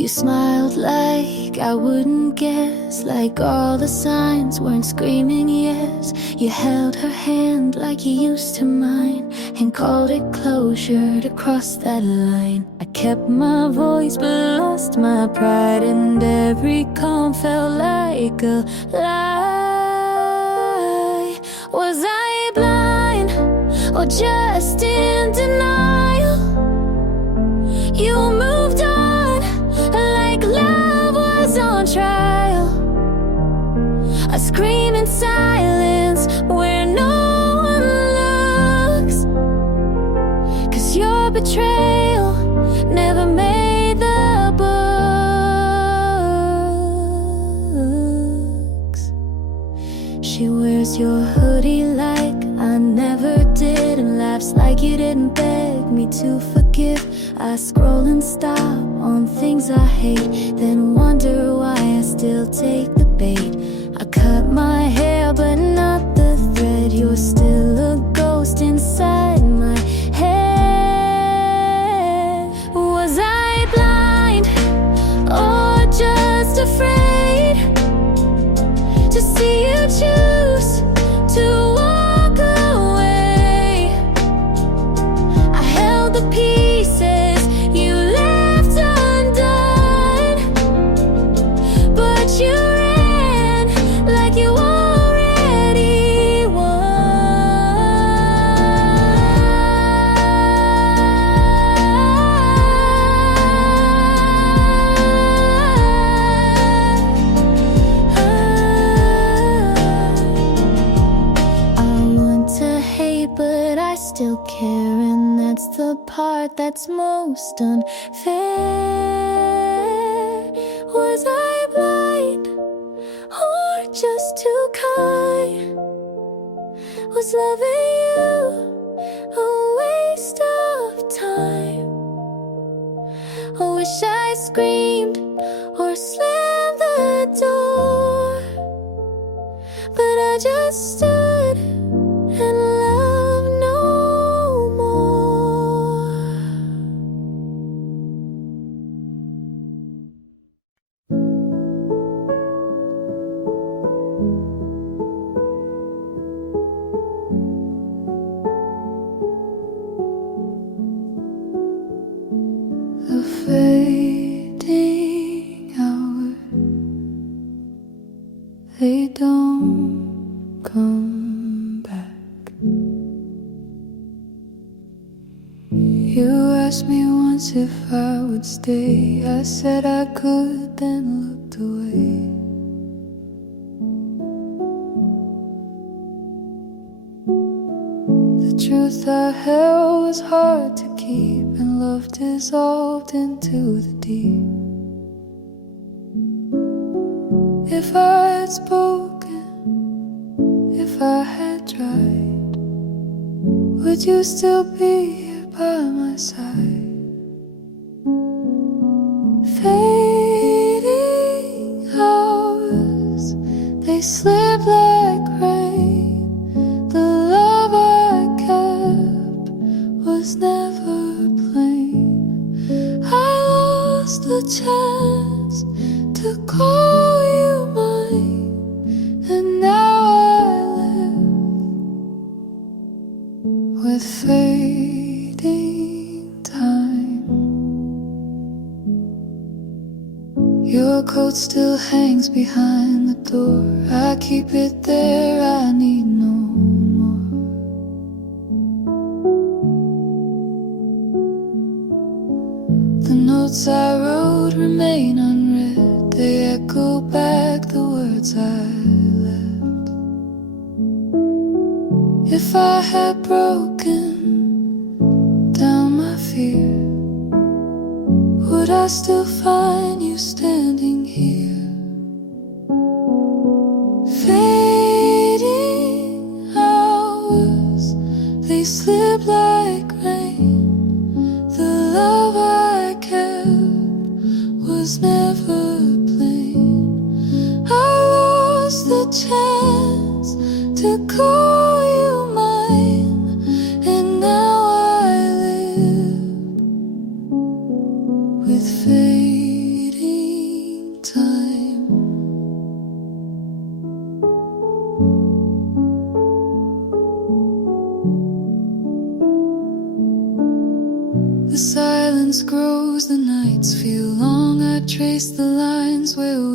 You smiled like I wouldn't guess, like all the signs weren't screaming yes. You held her hand like you used to mine, and called it closure to cross that line. I kept my voice but lost my pride, and every calm felt like a lie. Was I blind or just in denial? You moved on like love was on trial. I scream in silence where no one looks, 'cause your betrayal never made the books. She wears your hoodie like I never did, and laughs like you didn't beg me to forgive. I scroll and stop on things I hate, then wonder why I still take the bait. I cut my hair but not the thread. You're still a ghost inside my head. Was I blind or just afraid to see you choose to walk away? I held the pieces you left undone, but you ran like you already won. I want to hate, but I still care, and that's the part that's most unfair. Was I blind or just too kind? Was loving you a waste of time? I wish I screamed or slammed the door, but I just stood and loved no more. The fading hours, they don't come back. You asked me once if I would stay. I said I could, then looked away. The truth I held was hard to keep, and love dissolved into the deep. If I had spoken, if I had tried, would you still be here by my side? Fading hours, they slip like rain. The love I kept was never plain. I lost the chance to call you mine, and now I live with fading time. Your coat still hangs behind the door. I keep it there, I need no more. The notes I wrote remain unread. They echo back the words I left. If I had broken down my fear, would I still find you standing here? Fading hours, they slip like rain. The love I kept was never plain. I lost the chance to call you mine, and now I live with fading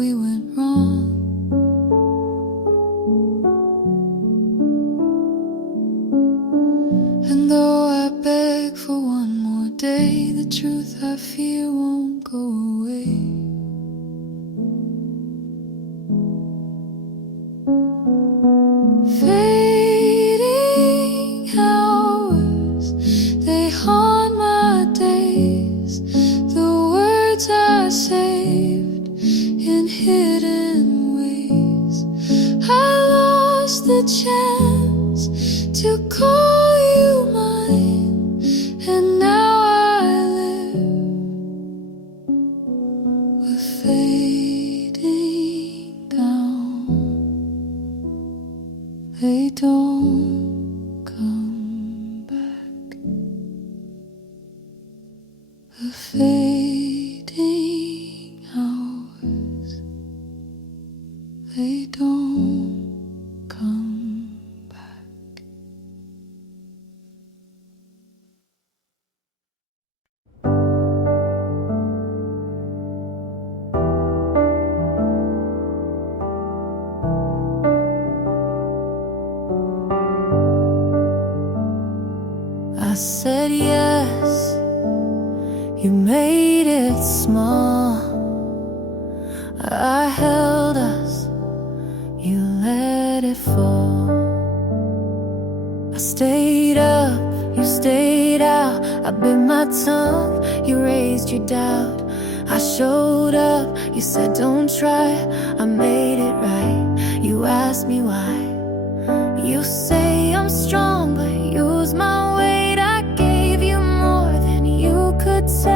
we went wrong. And though I beg for one more day, the truth I fear won't go away. Fading hours, they haunt my days. The words I saved in hidden ways. I lost the chance to call you mine, and now I live with fading down. They don't come back. The fading hours, they don't come back. I said yes, you made it small. I held us, you let it fall. I stayed up, you stayed out. I bit my tongue, you raised your doubt. I showed up, you said don't try. I made it right, you asked me why. You say I'm strong, but use my weight. I gave you more than you could take.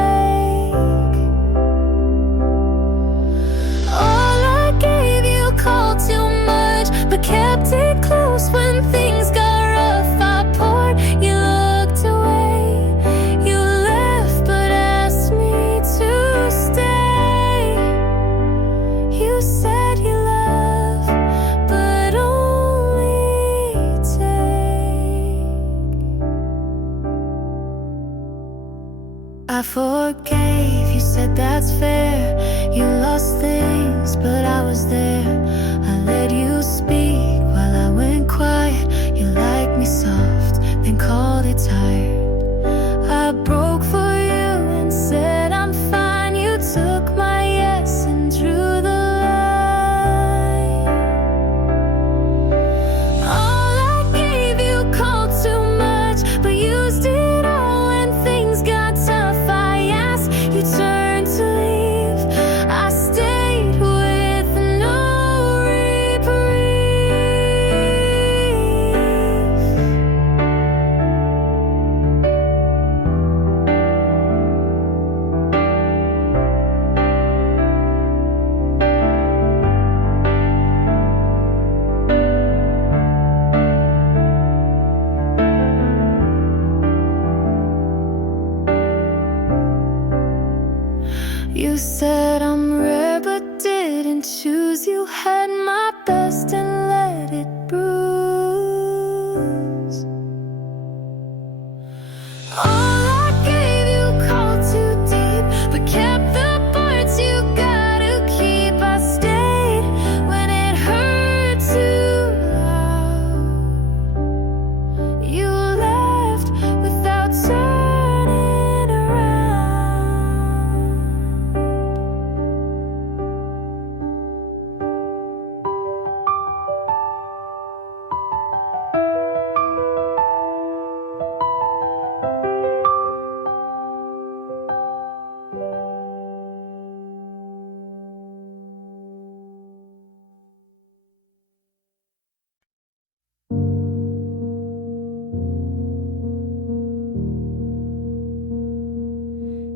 All I gave you called too much, but kept it close when things got rough. I poured, you looked away. You left, but asked me to stay. You said you love, but only take. I forgave, you said that's fair. You lost things, but I was there. I let you speak while I went quiet. You liked me soft, then called it tired. I broke for you and said I'm fine. You took my yes and drew the line. All I gave you called too much, but used it all when things got tough. I asked, you turned to leave. I stayed with no reprieve. You said I'm rare, but didn't choose. You had my best and let it bruise. All I gave you called too deep, but kept the parts you gotta keep. I stayed when it hurt too loud. You left without turning around.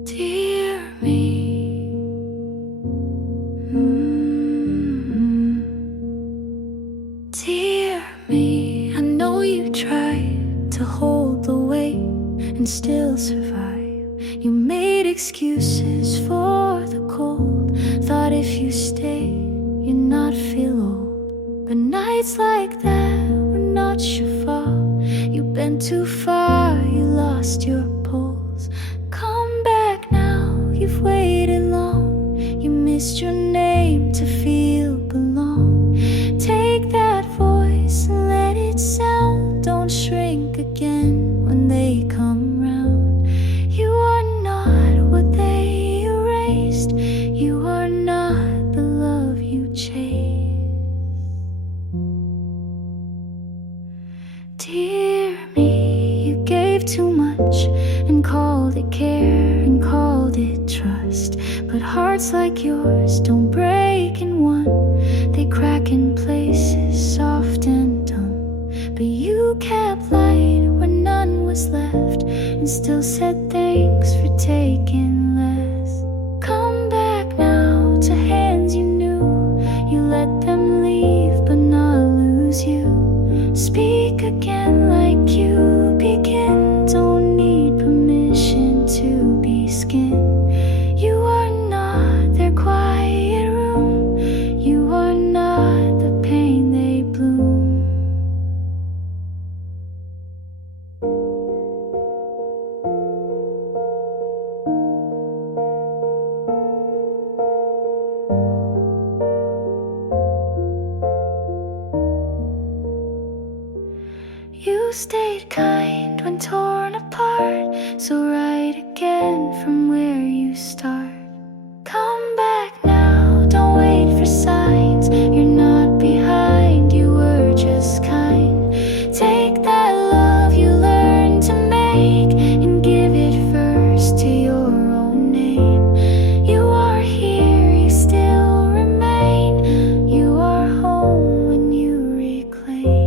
Dear me, dear me, I know you tried to hold the weight and still survive. You made excuses for the cold, thought if you stayed, you'd not feel old. But nights like that were not your fault. You've been too far, you lost your pulse. Come back now, you've waited long. You missed your name to feel Hearts like yours don't break in one, they crack in places soft and dumb. But you kept light where none was left, and still said thanks for taking less. Come back now to hands you knew, you let them leave but not lose you. Speak again like you begin, don't need permission to be skin. You are not their quiet room, you are not the pain they bloom. You stayed kind when torn apart, so write again from where you start. Come back now, don't wait for signs, you're not behind, you were just kind. Take that love you learned to make and give it first to your own name. You are here, you still remain, you are home when you reclaim.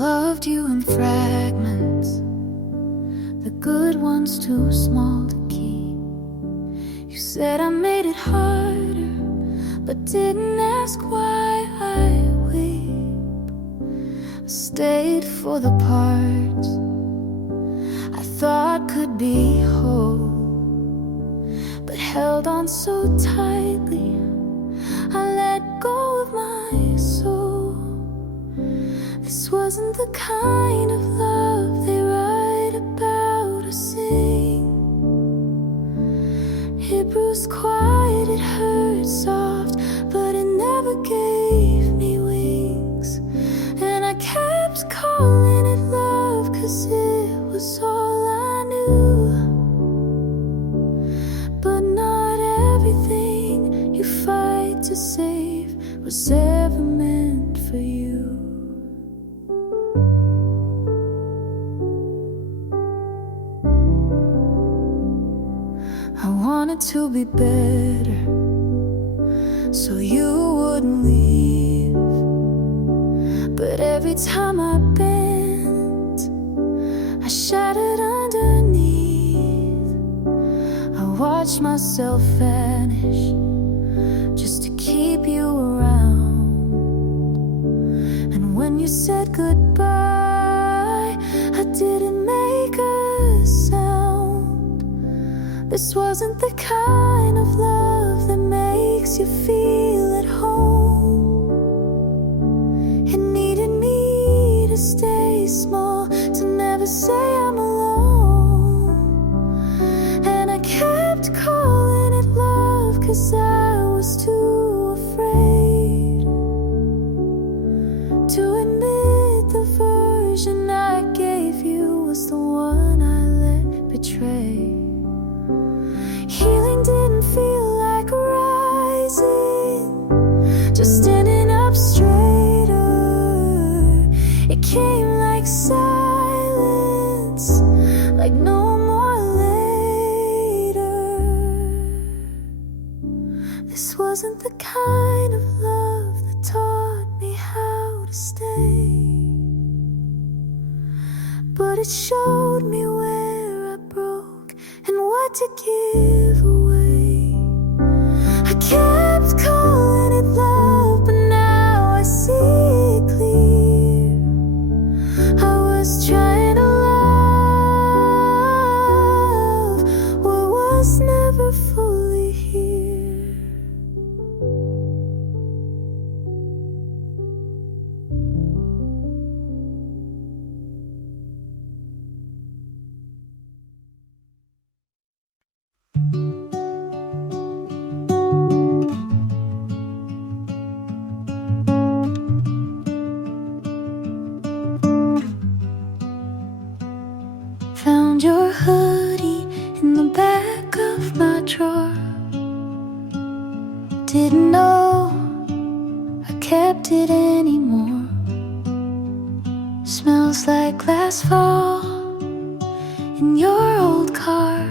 Loved you in fragments, the good ones too small to keep. You said I made it harder, but didn't ask why I weep. I stayed for the parts I thought could be whole, but held on so tightly I let go of my soul. This wasn't the kind of love they write about or sing. It bruised quiet, it hurt soft, but it never gave me wings. And I kept calling it love, 'cause it was all I knew. But not everything you fight to save was ever meant for you. I wanted to be better, so you wouldn't leave. But every time I bent, I shattered underneath. I watched myself vanish just to keep you around. And when you said goodbye, I didn't make a sound. This wasn't the kind of love that makes you feel at home. It needed me to stay small, to never say I'm alone. And I kept calling it love, 'cause I was too afraid to admit the version I gave you was the one I let betray. Healing didn't feel like rising, just standing up straighter. It came like silence, like no more later. This wasn't the kind of love that taught me how to stay, but it showed me where I broke and what to give away. I kept calling it love, but now I see it clear. I was trying to love what was never fully here. didn't know I kept it anymore. Smells like last fall in your old car,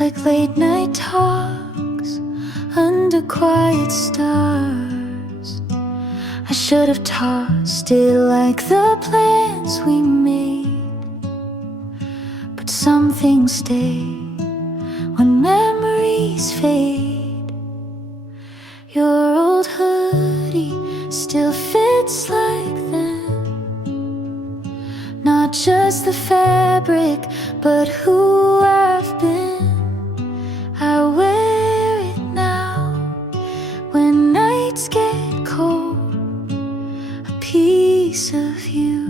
like late night talks under quiet stars. I should have tossed it like the plans we made, but some things stay when memories fade. Your old hoodie still fits like then, not just the fabric, but who I've been. I wear it now when nights get cold. A piece of you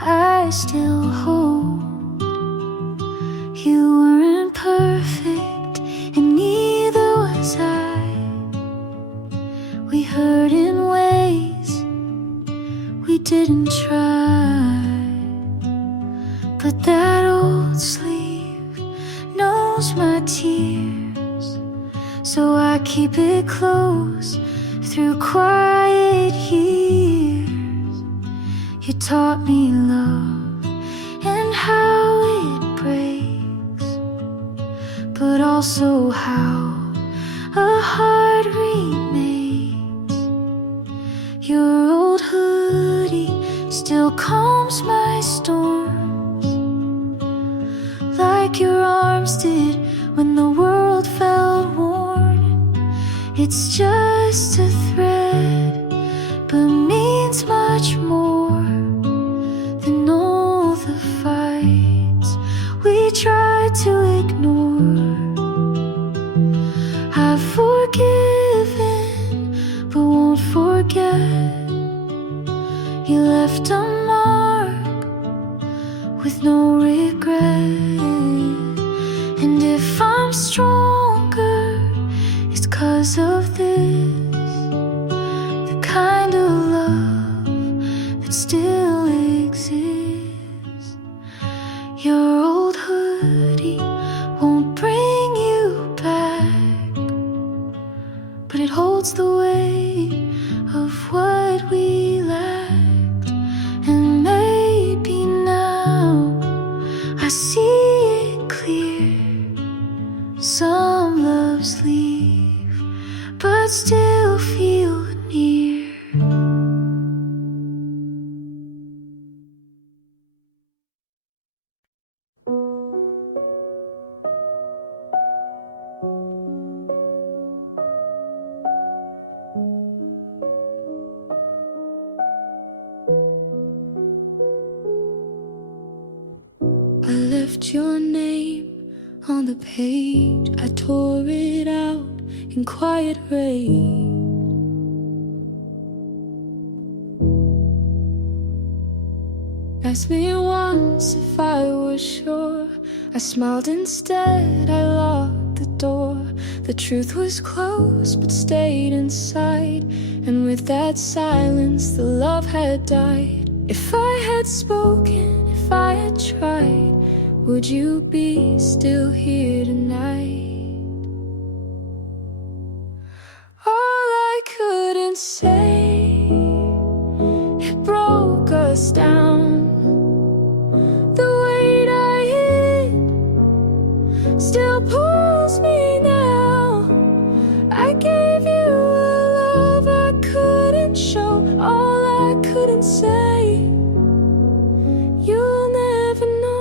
I still hold. You weren't perfect, and neither was I. We hurt in ways we didn't try, but that old sleeve knows my tears, so I keep it close through quiet years. You taught me love and how it breaks, but also how a heart remakes. Your old hoodie still calms my storms, like your arms did when the world felt worn. It's just a thread, but means much more than all the fights we tried to ignore. I've forgiven, but won't forget. You left a mark with no regret. And if I'm stronger, it's 'cause of this, the kind of love that still exists. Your old hoodie won't bring you back, but it holds the weight of what we lacked. And maybe now I see it clear. Some loves leave, but still feel near. I left your name on the page, I tore it out in quiet rage. Asked me once if I was sure, I smiled instead, I locked the door. The truth was close but stayed inside, and with that silence the love had died. If I had spoken, if I had tried, would you be still here tonight? All I couldn't say, it broke us down. The weight I hid still pulls me now. I gave you a love I couldn't show, all I couldn't say. You'll never know.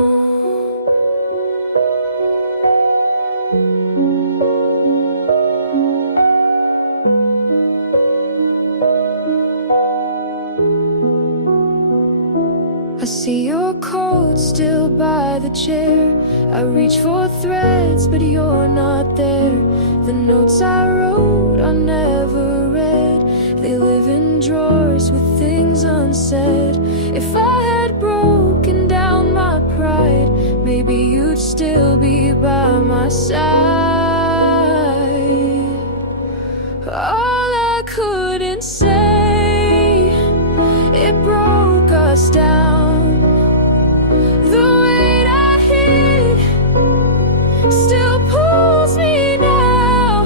I see your coat still by the chair. I reach for threads, but you're not there. The notes I wrote are never read. They live in drawers with things unsaid. If I had broken down my pride, maybe you'd still be by my side. All I couldn't say, it broke us down. The weight I hid still pulls me now.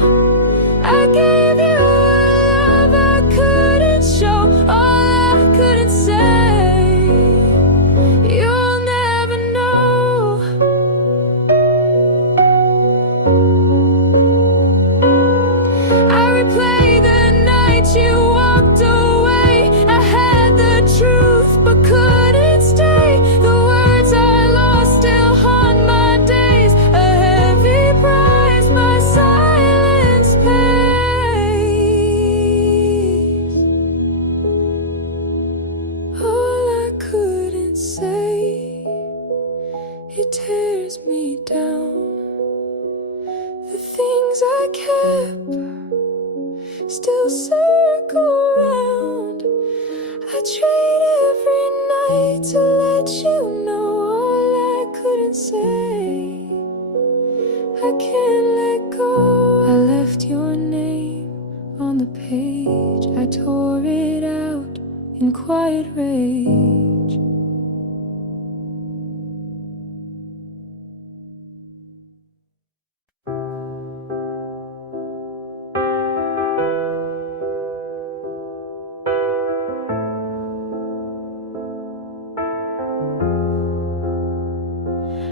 I kept still circle round. I trade every night to let you know all I couldn't say. I can't let go. I left your name on the page. I tore it out in quiet rage.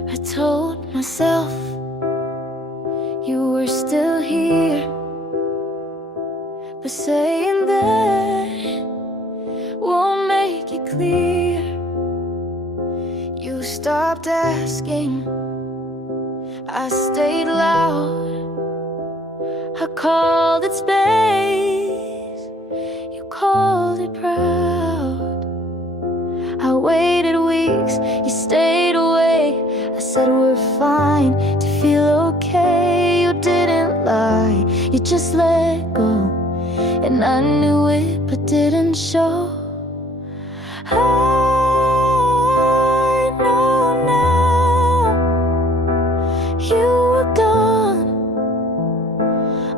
I told myself you were still here, but saying that won't make it clear. You stopped asking, I stayed loud. I called it space, you called it proud. I waited weeks, you stayed away. I said we're fine, to feel okay. You didn't lie, you just let go. And I knew it, but didn't show. I know now you were gone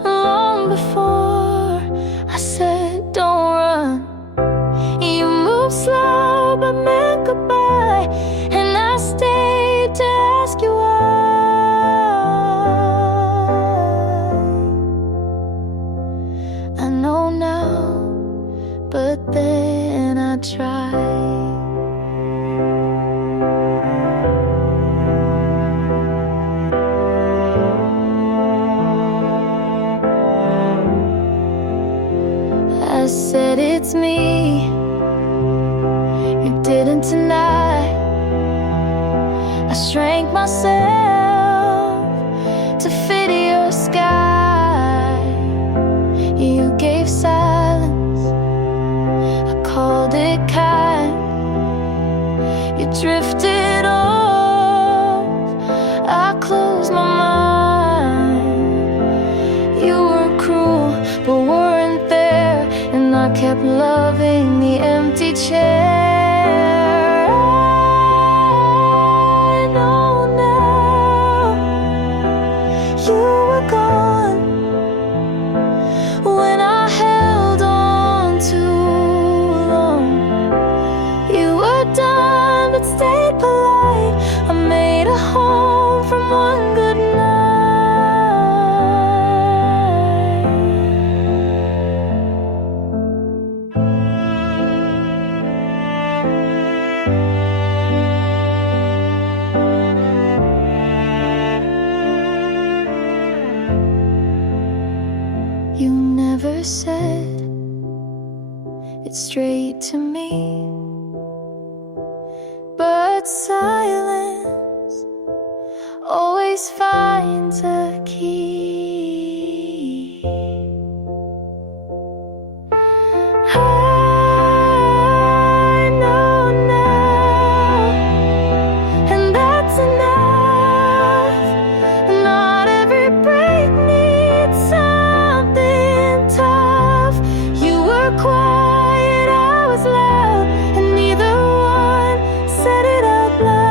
long before I said don't run. You moved slow but meant goodbye, and I stayed to ask you why. I know now, but then I tried. I said it's me, you didn't deny. I shrank myself to fit your sky. You gave silence, I called it kind. You drifted off, I closed my mind. You were cruel, but weren't there, and I kept loving the empty chair. I know now you were gone when I held on too long. You were done but stayed polite. I made a home from one good night. You never said it straight to me, but silence always finds a key. I know now, and that's enough. Not every break needs something tough. You were quiet, I was loud, and neither one said it out loud.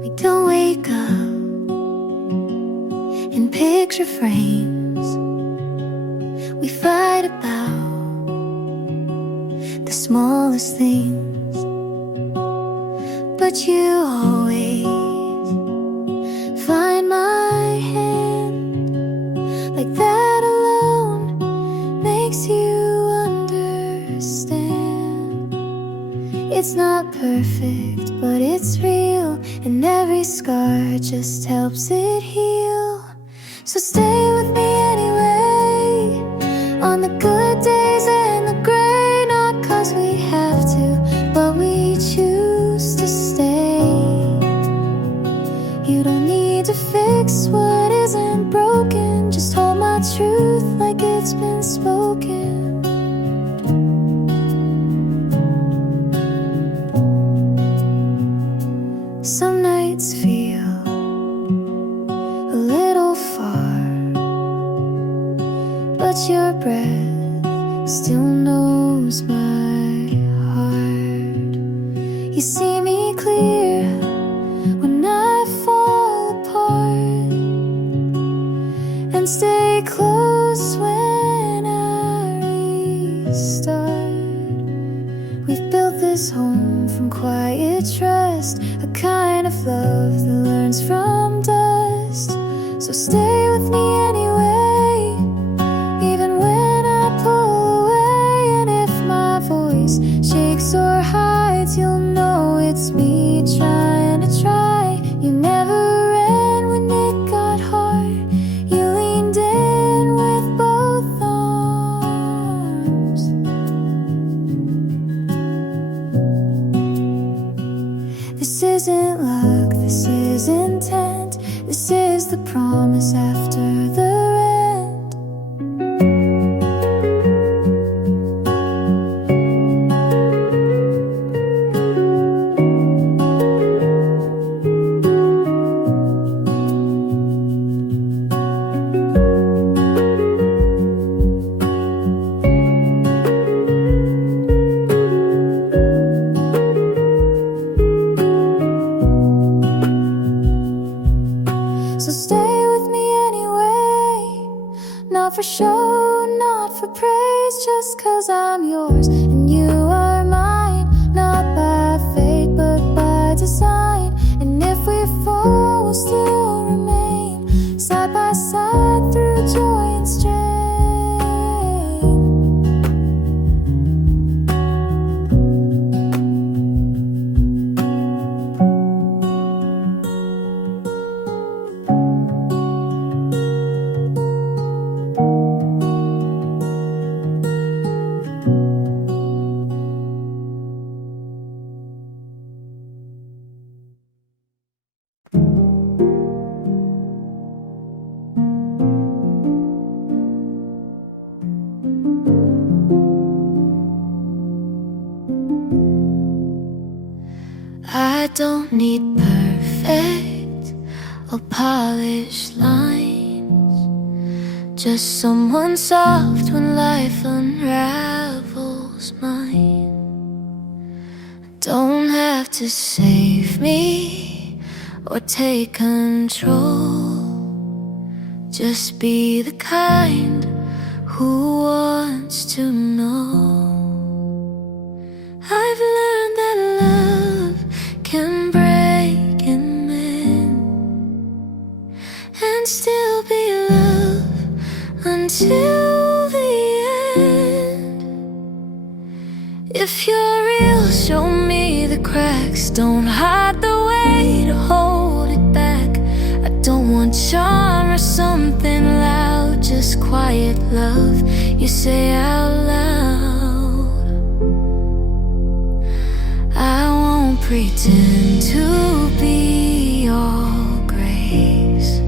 We don't wake up in picture frames. We fight about the smallest things, but you always find my hand. Like that alone makes you understand. It's not perfect, but it's real. and every scar just helps it heal. So stay with me anyway, on the good days and the gray. Not 'cause we have to, but we choose to stay. You don't need to fix what isn't broken, just hold my truth like it's been spoken. Some nights feel a little far, but your breath still knows my heart. You see me clear when I fall apart, and stay close when I restart. We've built this home from quiet trust, a kind of love that learns from dust. So stay with me anyway, even when I pull away. And if my voice shakes or hides, you'll know it's me trying to try. You never ran when it got hard, you leaned in with both arms. This isn't luck, this is intent, this is the promise after the rent. So stay with me anyway, not for show, not for praise, just 'cause I'm yours and you are mine. Not by fate, but by design. And if we fall, we'll still remain side by side through joy and strain. I don't need perfect or polished lines, just someone soft when life unravels mine. Don't have to save me or take control, just be the kind who wants to know. I've learned that love can break and mend, and still be love until the end. If you're real, show me the cracks, don't hide the way to hold it back. I don't want charm or something loud, just quiet love you say out loud. I won't pretend to be all grace,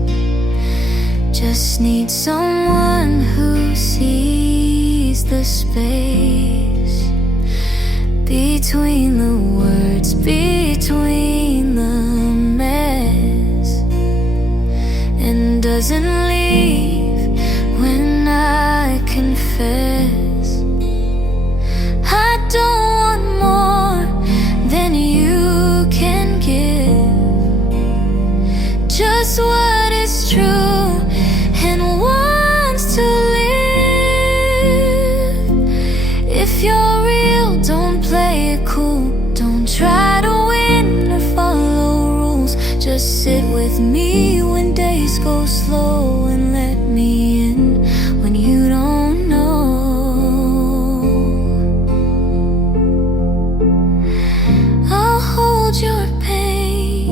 just need someone who sees the space between the words, between the mess, and doesn't leave when I confess. I don't want more than you can give, just what is true and wants to live. If you're real, don't play it cool, don't try to win or follow rules. Just sit with me when days go slow, and let me in when you don't know. I'll hold your pain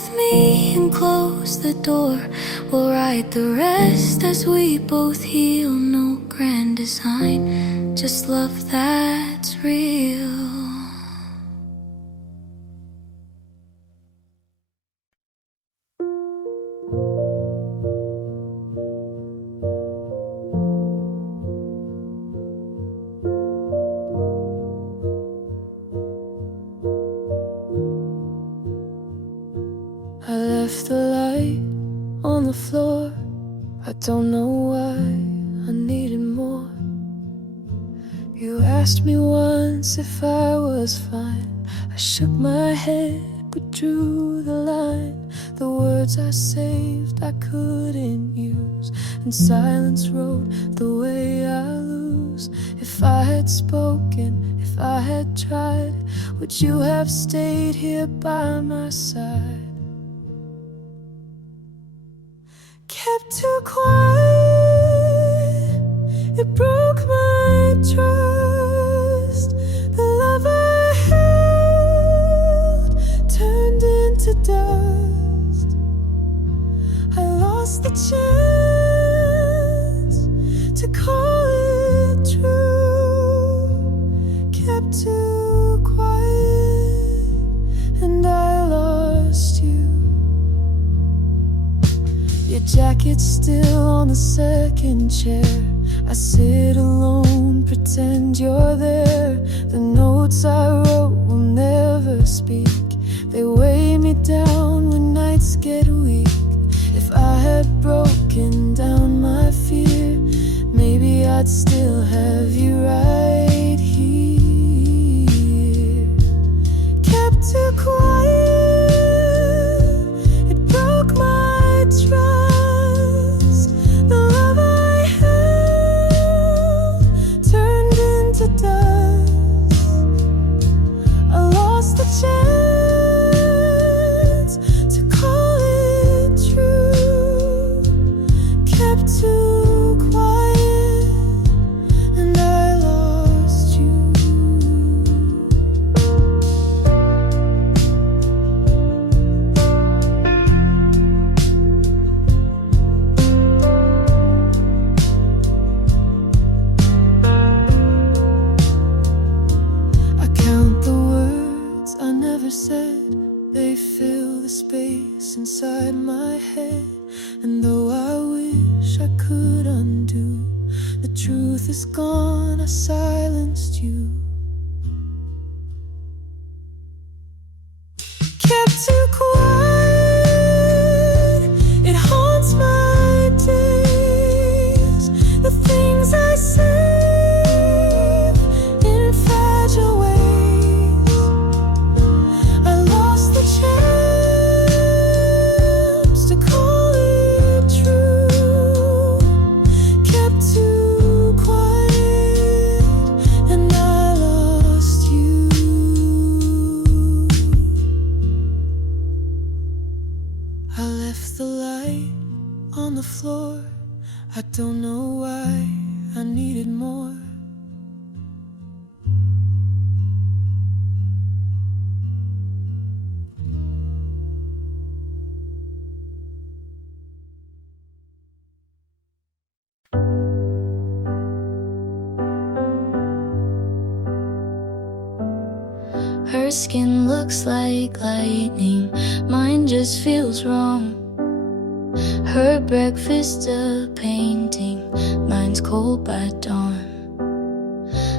with me and close the door. We'll write the rest as we both heal. No grand design, just love that's real. I left the light on the floor. I don't know why I needed more. You asked me once if I was fine. I shook my head but drew the line. The words I saved I couldn't use, and silence wrote the way I lose. If I had spoken, if I had tried, would you have stayed here by my side? Kept too quiet, it broke my trust. The love I held turned into dust. I lost the chance to call it true. Kept too quiet, and I lost you. Your jacket's still on the second chair. I sit alone, pretend you're there. The notes I wrote will never speak. They weigh me down when nights get weak. If I had broken down my fear, maybe I'd still have you right here. Kept too quiet, it broke my trust. The love I held turned into dust. I lost the chance to call it true. Kept too quiet, and I lost you. I count the words I never said. They fill the space inside my head. And though I wish I could undo, the truth is gone, I silenced you. Kept too quiet, it haunts my days. The things I said in fragile ways. I lost the chance to call it true. Kept too quiet, and I lost you. I left the light on the floor. I don't know why I needed more. Her skin looks like lightning, mine just feels wrong. Her breakfast a painting, mine's cold by dawn.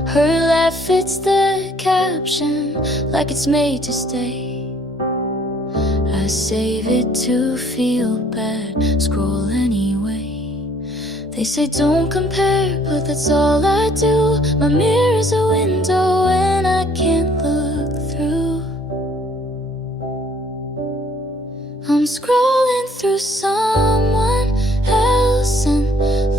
Her laugh fits the caption like it's made to stay. I save it to feel bad, scroll anyway. They say don't compare, but that's all I do. My mirror's a window and I can't look through. I'm scrolling through someone else and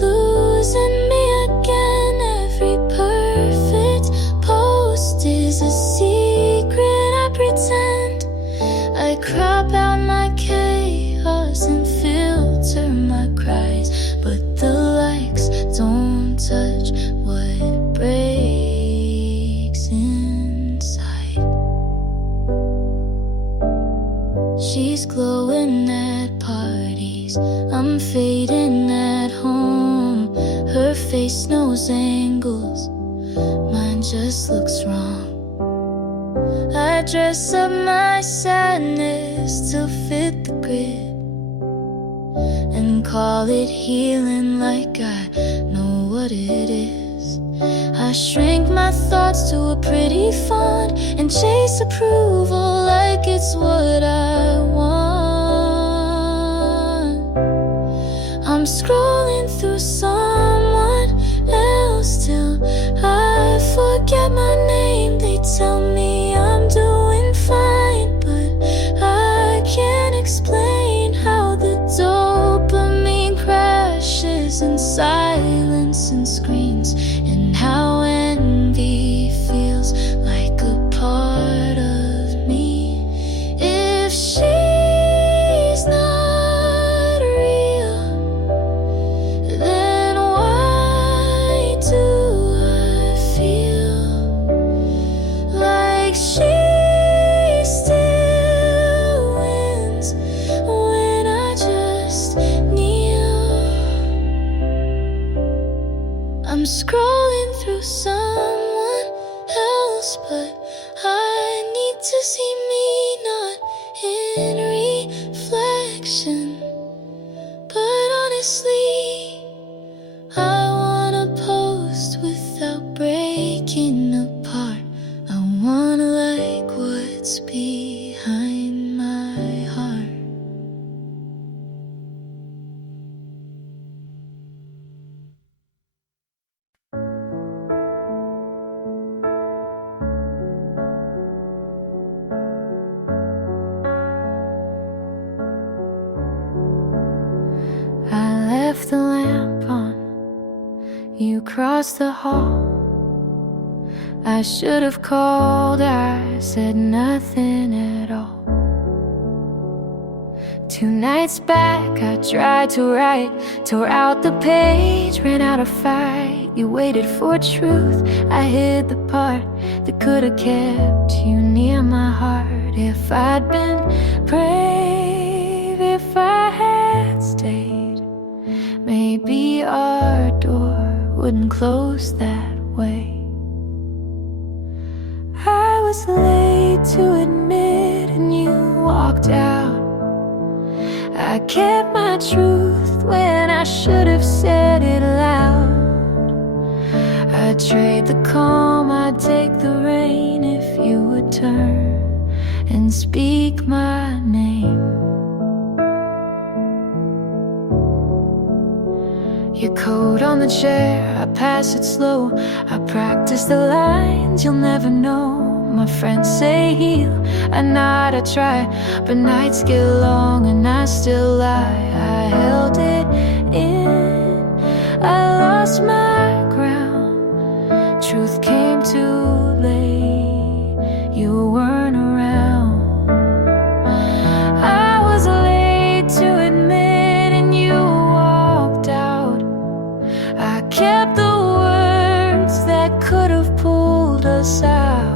losing me again. Every perfect post is a secret I pretend. I crop out my chaos and filter my cries, but the likes don't touch what breaks inside. She's glowing fading at parties, I'm fading at home. Her face knows angles, mine just looks wrong. I dress up my sadness to fit the grid and call it healing like I know what it is. I shrink my thoughts to a pretty font and chase approval like it's what I want. I'm scrolling through someone else till I forget my name. They tell me I'm doing fine, but I can't explain how the dopamine crashes in silence and screens, and how envy feels like a part of me. If she's not real, then why do I feel like she still wins when I just kneel? I'm scrolling through someone else, but I need to see me not in reflection. But honestly, I wanna post without breaking apart. I wanna like what's behind my heart. I left the lamp on, you crossed the hall. I should have called, I said nothing at all. 2 nights back I tried to write, tore out the page, ran out of fight. You waited for truth, I hid the part that could have kept you near my heart. If I'd been brave, if I had stayed, maybe our door wouldn't close that way. I was late to admit and you walked out. I kept my truth when I should have said it loud. I'd trade the calm, I'd take the rain if you would turn and speak my name. Your coat on the chair, I pass it slow. I practice the lines you'll never know. My friends say heal, I nod, I try, but nights get long and I still lie. I held it in, I lost my ground. Truth came too late, you weren't around. I was late to admit and you walked out. I kept the words that could have pulled us out.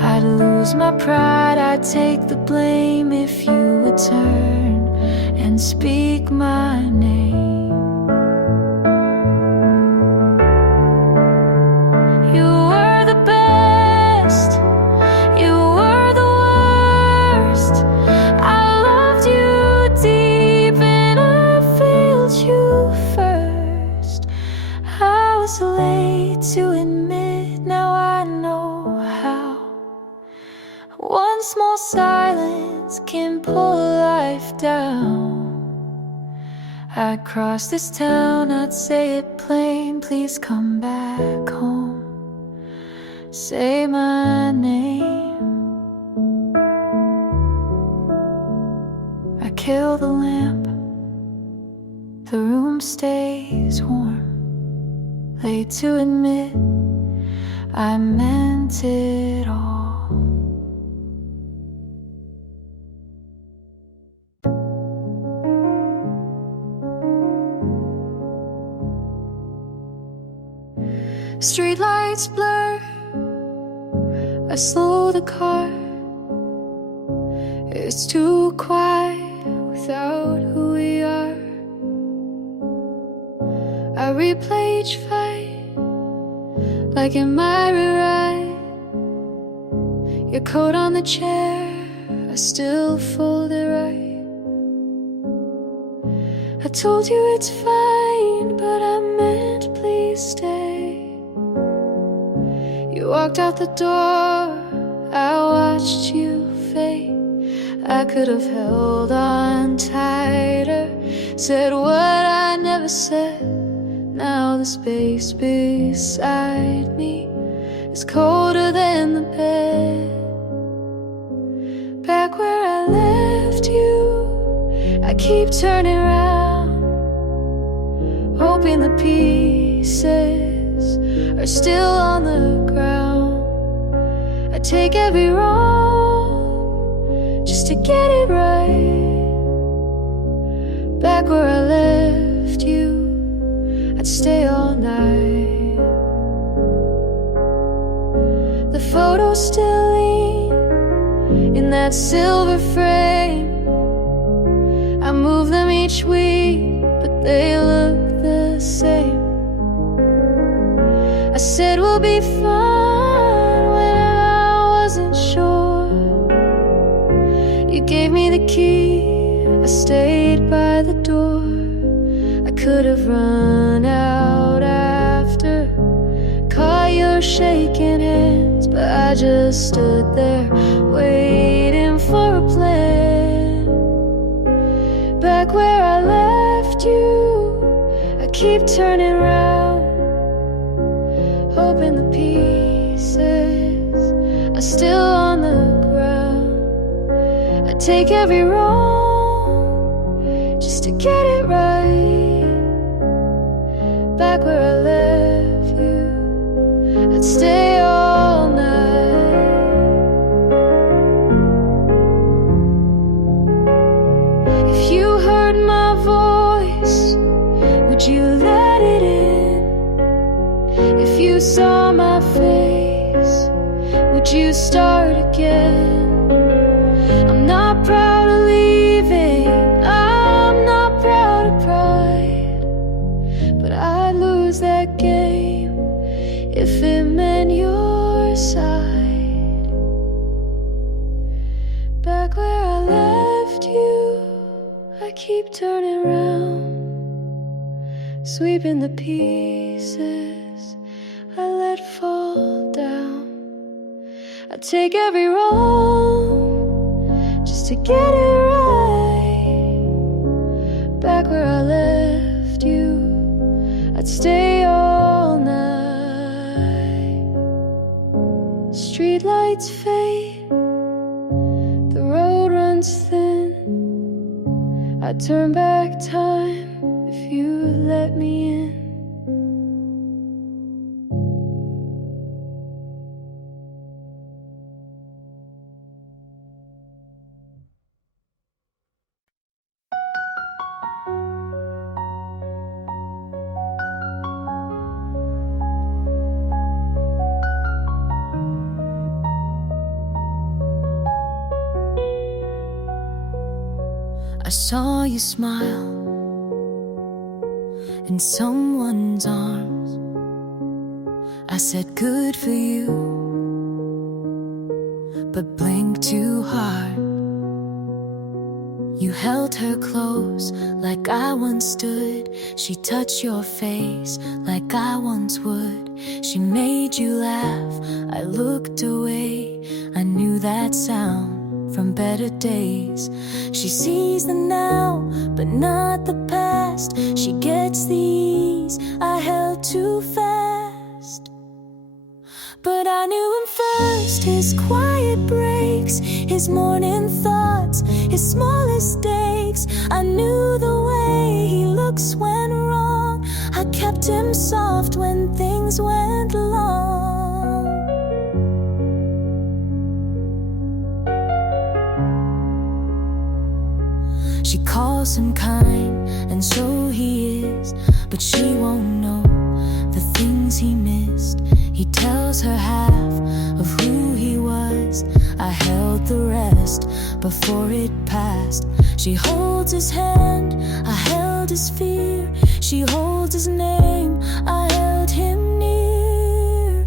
I'd lose my pride, I'd take the blame if you would turn and speak my name. You were the best, you were the worst. I loved you deep and I failed you first. I was late to admit, now I know how. One small silence can pull life down. I'd cross this town, I'd say it plain, please come back home. Say my name. I kill the lamp, the room stays warm. Late to admit, I meant it all. Streetlights blur, I slow the car. It's too quiet without who we are. I replay each fight like it might rewrite. Your coat on the chair, I still fold it right. I told you it's fine, but I meant please stay. You walked out the door, I watched you fade. I could have held on tighter, said what I never said. Now the space beside me is colder than the bed. Back where I left you, I keep turning around, hoping the pieces are still on the ground. I take every wrong just to get it right. Back where I left you, I'd stay all night. The photos still lean in that silver frame. I move them each week, but they look the same. I said we'll be fine when I wasn't sure. You gave me the key, I stayed by the door. I could have run out after, caught your shaking hands, but I just stood there waiting for a plan. Back where I left you, I keep turning around, hoping the pieces are still on the ground. I take every wrong just to get it right. Back where I left you, I'd stay all night. If you heard my voice, would you let it in? If you saw my face, would you start again? I'm not proud of leaving, I'm not proud of pride, but I'd lose that game if it meant your side. Back where I left you, I keep turning around, sweeping the pieces I let fall down. I take every wrong just to get it right. Back where I left you, I'd stay all night. Streetlights fade, the road runs thin. I'd turn back time if you let me in. I saw you smile in someone's arms. I said good for you, but blinked too hard. You held her close like I once stood. She touched your face like I once would. She made you laugh, I looked away. I knew that sound from better days. She sees the now, but not the past. She gets the ease I held too fast. But I knew him first, his quiet breaks, his morning thoughts, his smallest stakes. I knew the way he looks when wrong. I kept him soft when things went long. She calls him kind, and so he is, but she won't know the things things he missed. He tells her half of who he was. I held the rest before it passed. She holds his hand, I held his fear. She holds his name, I held him near.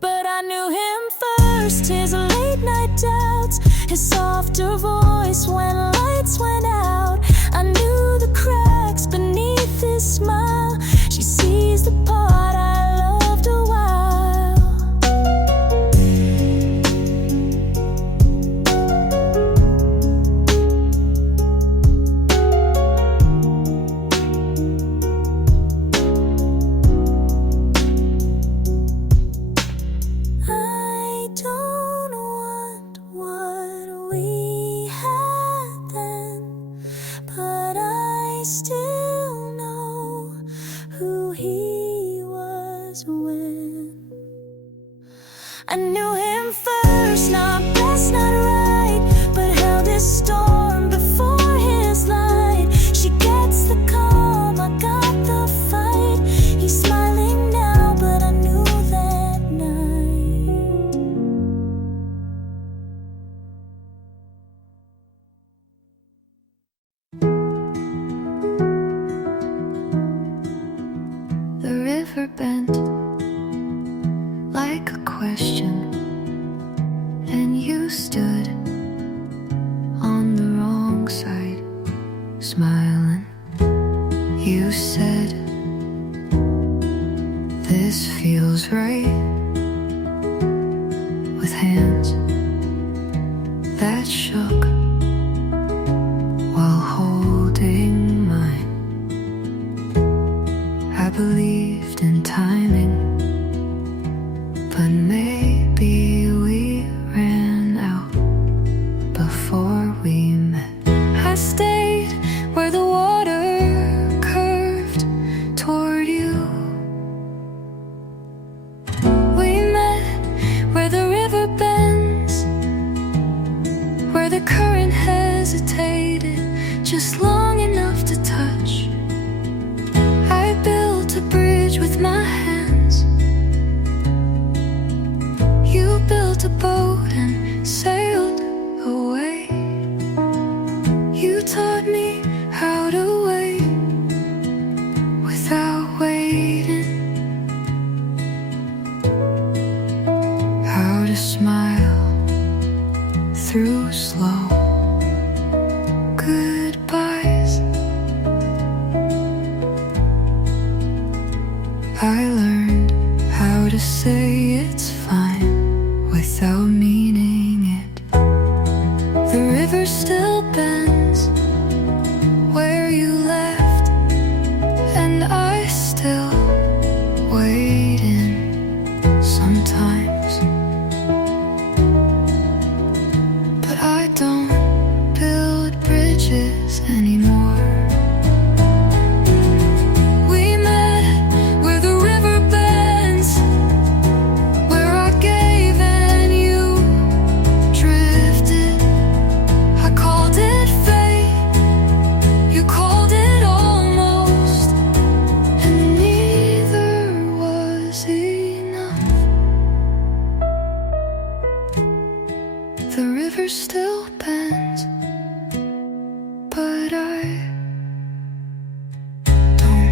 But I knew him first, his late night doubts, his softer voice when lights went out. I knew the cracks beneath his smile. She sees the part I loved a while. I don't want what we had then, but I still know who he was when I knew him first, not best, not right, but held his storm before his light. She gets the calm, I got the fight. He's smiling now, but I knew that night. The river bent like a question, and you stood on the wrong side, smiling. You said, "This feels right," with hands that shook while holding mine. I believed in timing, but maybe we ran out before we met. I stayed where the water curved toward you. We met where the river bends, where the current hesitated just long enough to touch. I built a bridge with my hands. You built a boat and sailed away. You taught me how to wait without waiting, how to smile through slow goodbyes. I learned how to say it's fine without meaning it. The river still bends where you left, and I still waiting sometimes. But I don't build bridges anymore. We met where the river bends, where I gave and you drifted. I called it fate, you called it almost, and neither was enough. The river still bends, but I don't.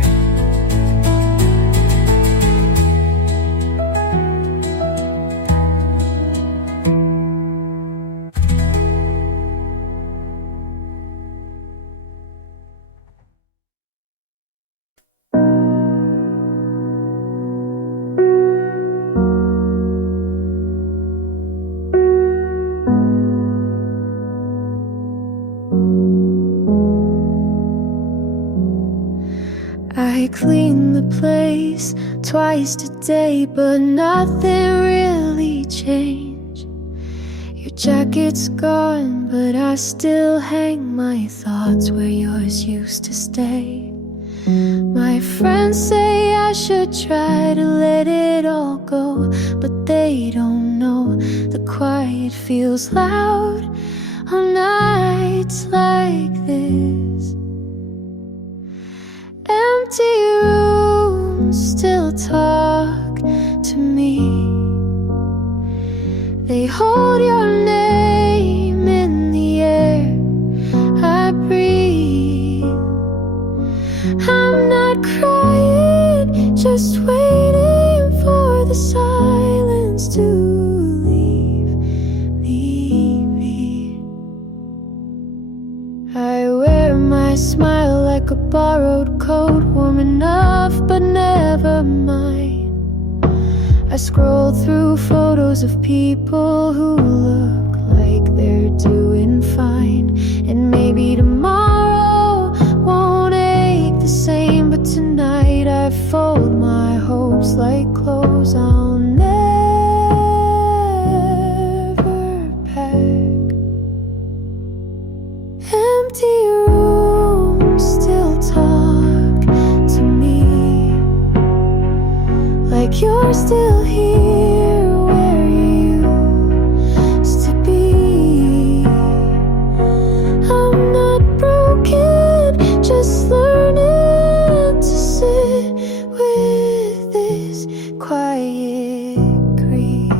I clean the place twice today, but nothing really changed. Your jacket's gone, but I still hang my thoughts where yours used to stay. My friends say I should try to let it all go, but they don't know the quiet feels loud on nights like this. Empty rooms, still talk. hold your name in the air I breathe. I'm not crying, just waiting for the silence to leave me be. I wear my smile like a borrowed coat, warm enough but never mine. I scroll through photos of people who look like they're doing fine. And maybe tomorrow won't ache the same, but tonight I fold my hopes like clothes I'll never pack. Empty rooms still talk to me, like you're still here where you used to be. I'm not broken, just learning to sit with this quiet grief.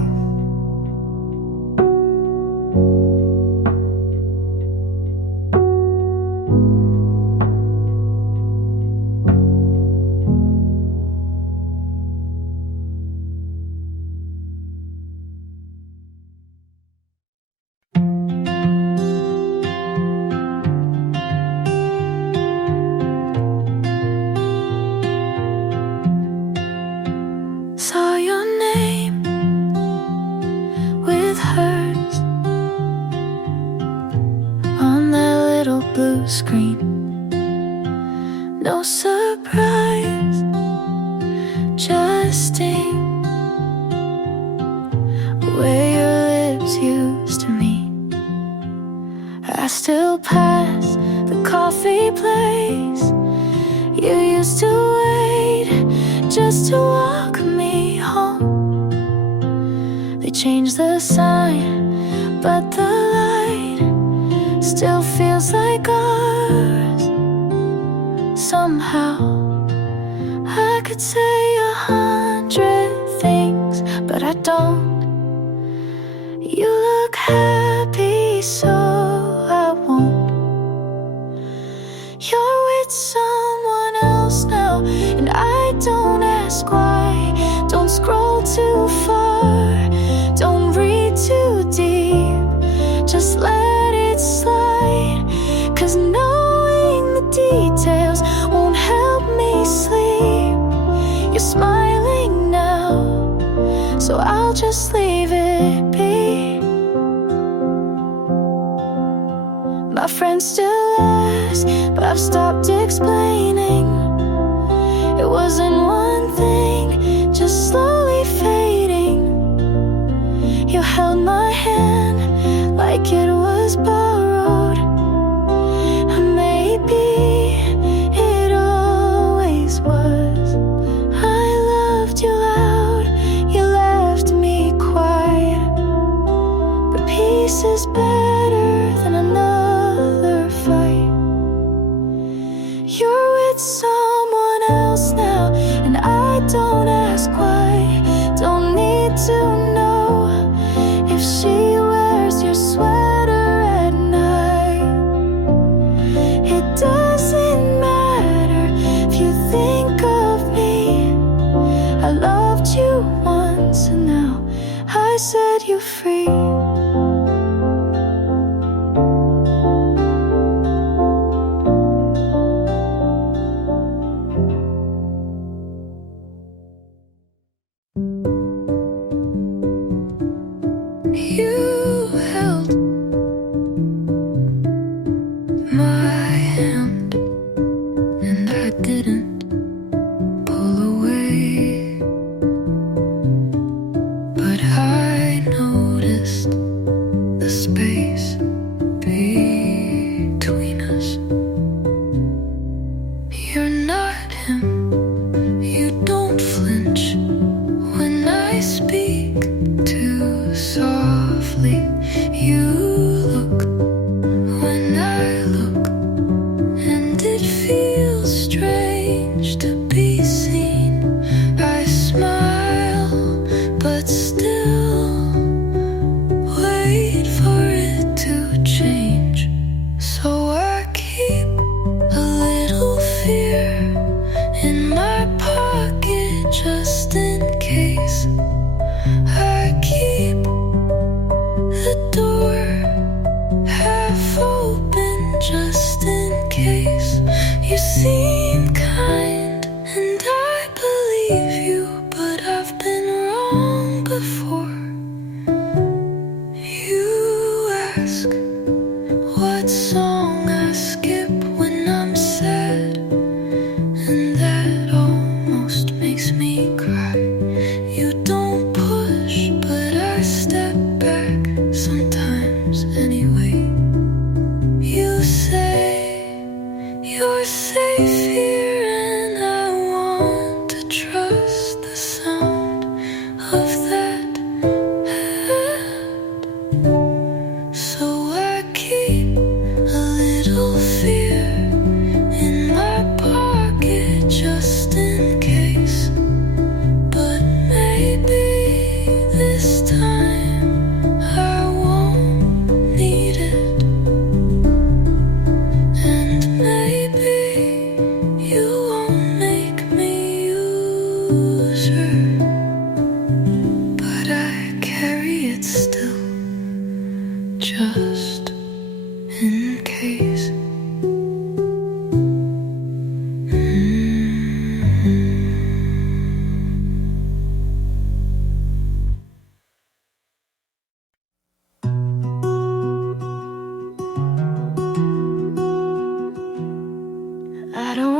Saw your name with hers on that little blue screen. No surprise, just sting where your lips used to meet. I still pass the coffee place you used to wait just to walk me home. They changed the sign, but the light still feels like ours. Somehow I could say 100 things, but I don't. You look happy, so I won't. You're with someone else now, and I don't ask why. Don't scroll too far, don't read too deep, just let it slide. 'Cause knowing the details won't help me sleep. You're smiling now, so I'll just leave it be. My friends still ask, but I've stopped explaining. It wasn't one thing, just slowly fading. You held my hand like it was borrowed. Maybe it always was. I loved you loud, you left me quiet. But peace is better than another fight.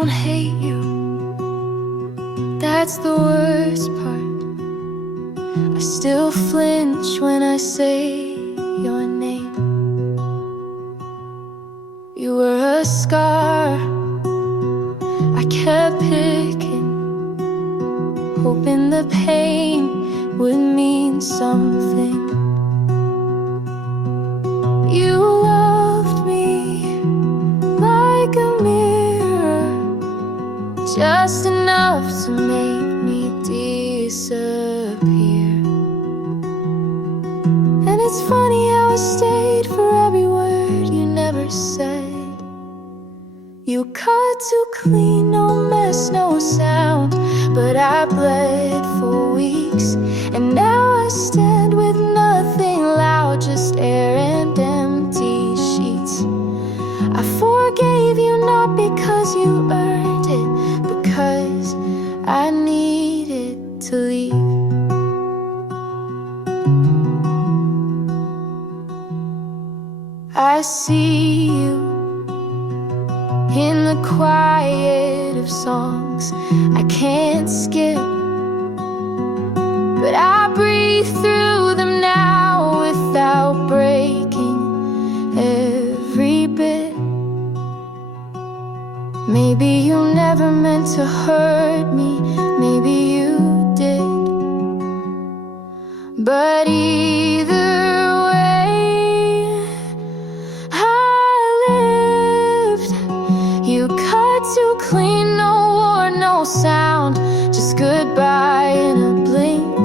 don't hate you, that's the worst part. I still flinch when I say your name. You were a scar I kept picking, hoping the pain would mean something. You loved me like a mirror, just enough to make me disappear. And it's funny how I stayed for every word you never said. You cut too clean, no mess, no sound, but I bled for weeks, and now I stand with nothing loud, just air and empty sheets. I forgave you not because you earned it, because I needed to leave. I see you in the quiet of songs I can't skip, but I breathe through them now without breaking every bit. Maybe you never meant to hurt me, maybe you did, but either way I lived. You cut too clean, no war, no sound, just goodbye in a blink.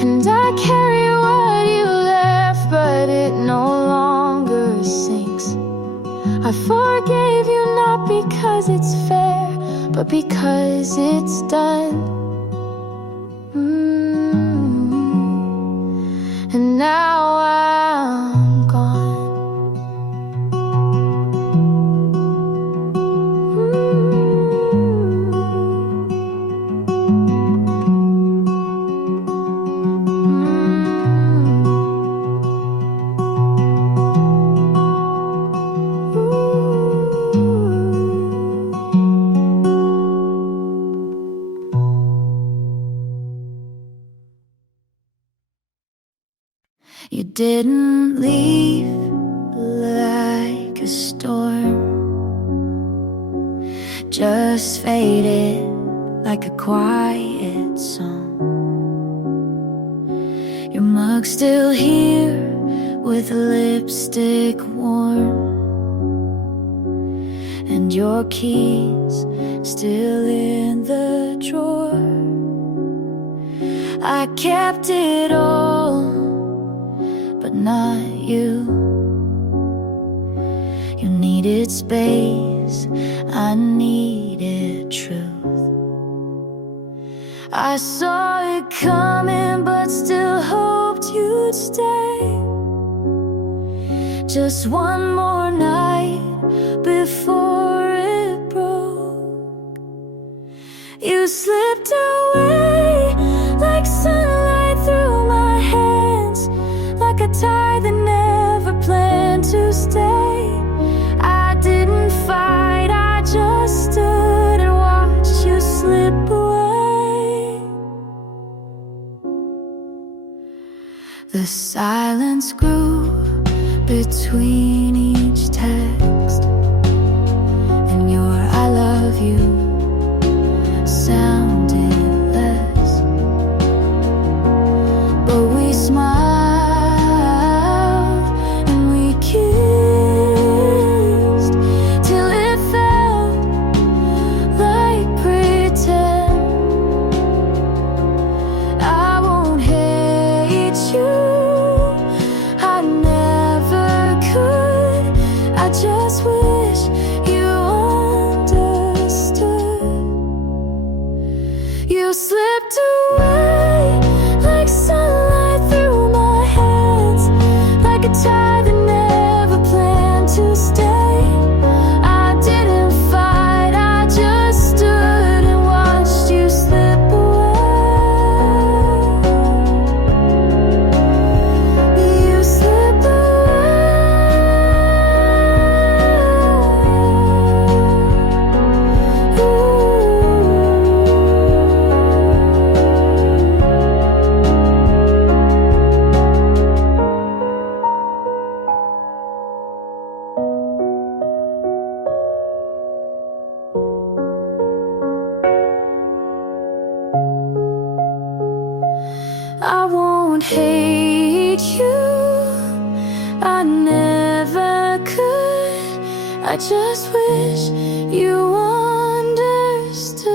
And I carry what you left, but it no longer sinks. I forgave you not because it's fair, but because it's done. And now I'm gone. You didn't leave like a storm, just faded like a quiet song. Your mug's still here with lipstick warm, and your keys still in the drawer. I kept it all, but not you. You needed space, I needed truth. I saw it coming, but still hoped you'd stay. Just one more night before it broke. You slipped away like sunlight through my hands, like a tide that never planned to stay. I didn't fight, I just stood and watched you slip away. The silence grew between each text, and your I love you sounded less, but we smiled and we kissed till it felt like pretend. I won't hate you, I never could. I just wish you understood. hate you. I never could. I just wish you understood.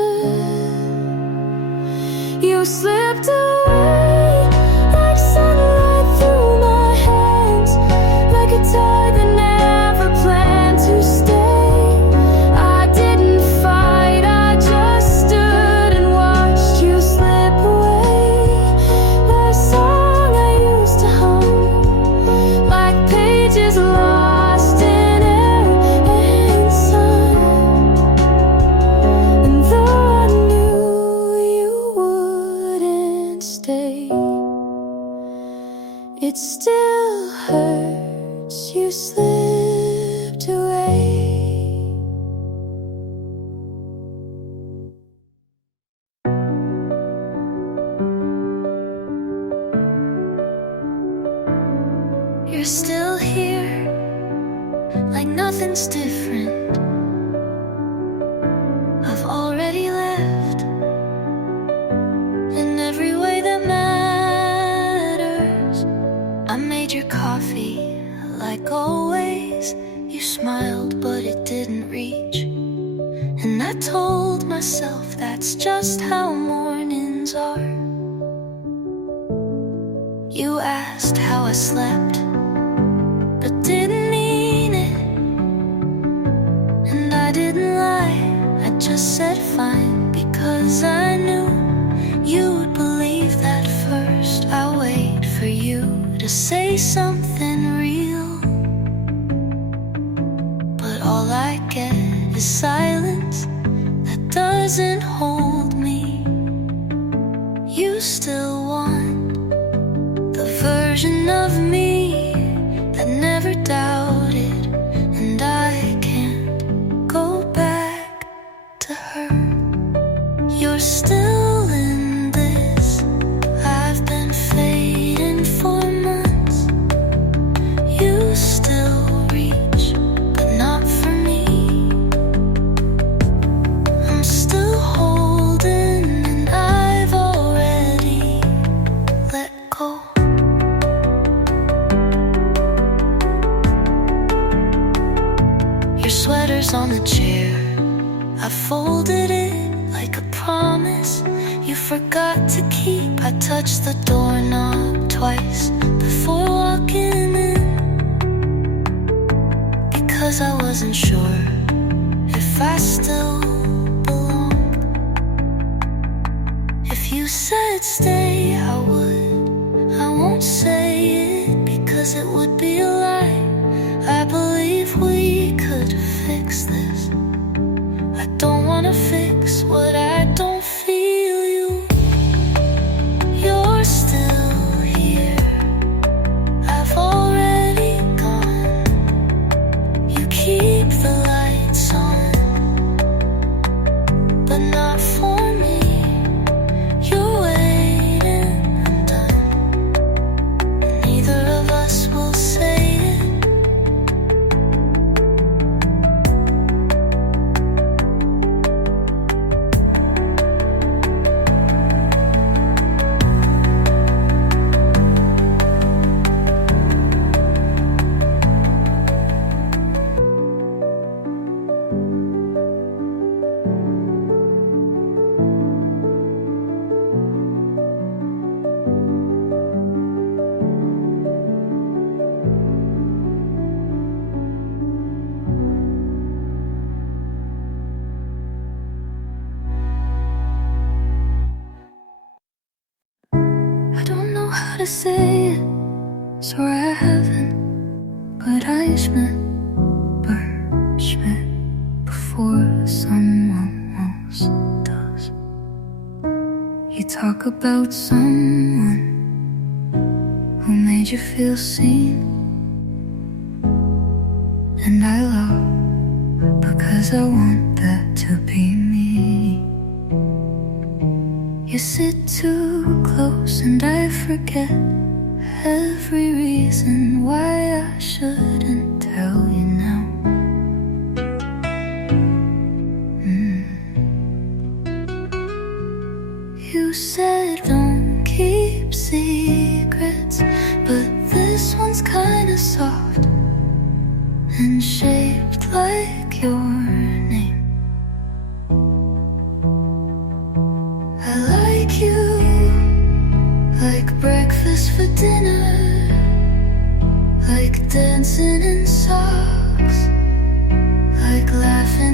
You slipped away like sunlight through my hands, like a tide that never planned to stay. I didn't fight, I just stood and watched you slip away. The song I used to hum, like pages lost in air and sun. And though I knew you wouldn't stay, it still hurts. You slipped away. You're still here, like nothing's different. I've already left in every way that matters. I made your coffee, like always. You smiled, but it didn't reach. And I told myself that's just how mornings are. You asked how I slept, but didn't mean it. And I didn't lie, I just said fine, because I knew you'd believe that first. I wait for you to say something real, but all I get is silence that doesn't hold me. You still want the version of me that never doubted, and I can't go back to her. You're still in this. I've been fading for months. You still reach, but not for me. I'm still holding, and I've already let go. Your sweater's on the chair. I folded it like a promise you forgot to keep. I touched the doorknob twice before walking in, because I wasn't sure if I still belonged. If you said stay, I would. I won't say it, because it would be a lie. I believe we could fix this. I don't wanna fix what I don't feel. You're still here. I've already gone. You keep the lights on, but not for me. You're waiting, I'm done. Neither of us will say it. I don't know how to say it, so I haven't. But Eichmann, Schmidt, before someone else does. You talk about someone who made you feel seen, and I love, because I want that to be me. You sit too close and I forget every reason why I shouldn't tell you now. You said don't keep secrets.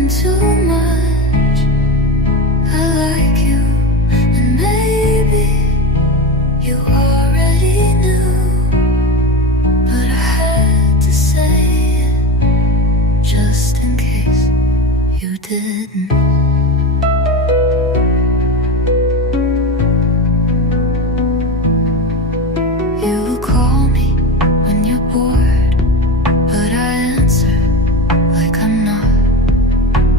doing too much. I like you, and maybe you already knew, but I had to say it just in case you didn't. You call me when you're bored, but I answer like I'm not.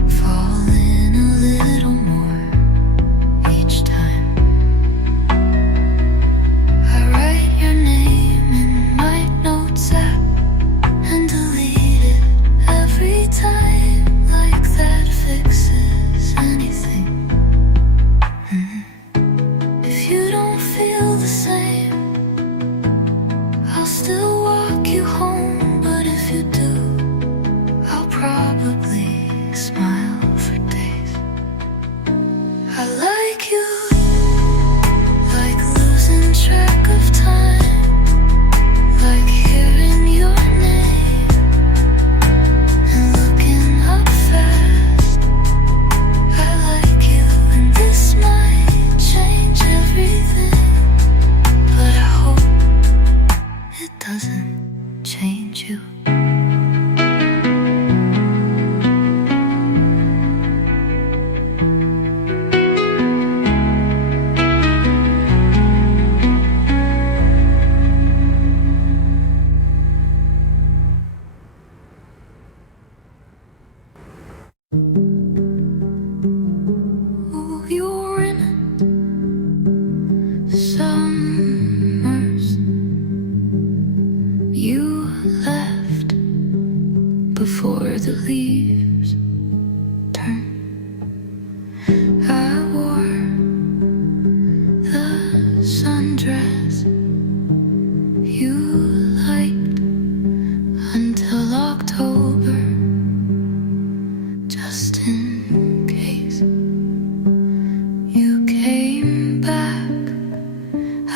Falling a little more each time. I write your name in my notes app and delete it every time, like that fixes anything. If you don't feel the same, I'll still walk you home, but if you do, I'll probably smile for days. I like you, like losing track of time, like hearing your name and looking up fast. I like you, and this might change everything, but I hope it doesn't change you. Ooh, you were in summers. You left before the leaves turned. I wore the sundress you liked until October, just in case you came back.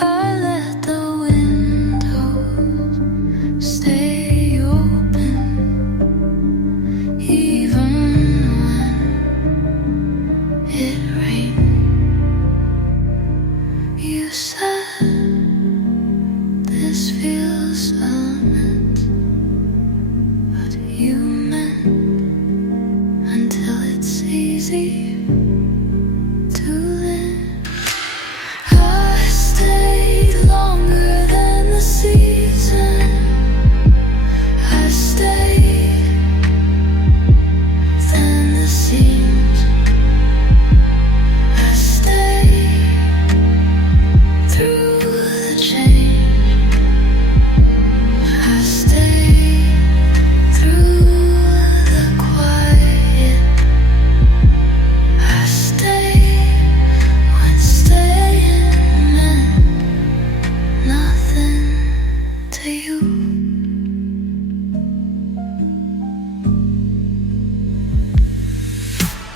I let the windows stay open, even when it rained. You said this feels immense, but you meant until it's easy to live. I stayed longer than the season. I stayed than the seams. I stayed through the change. I stayed through the quiet. I stayed when staying meant nothing to you.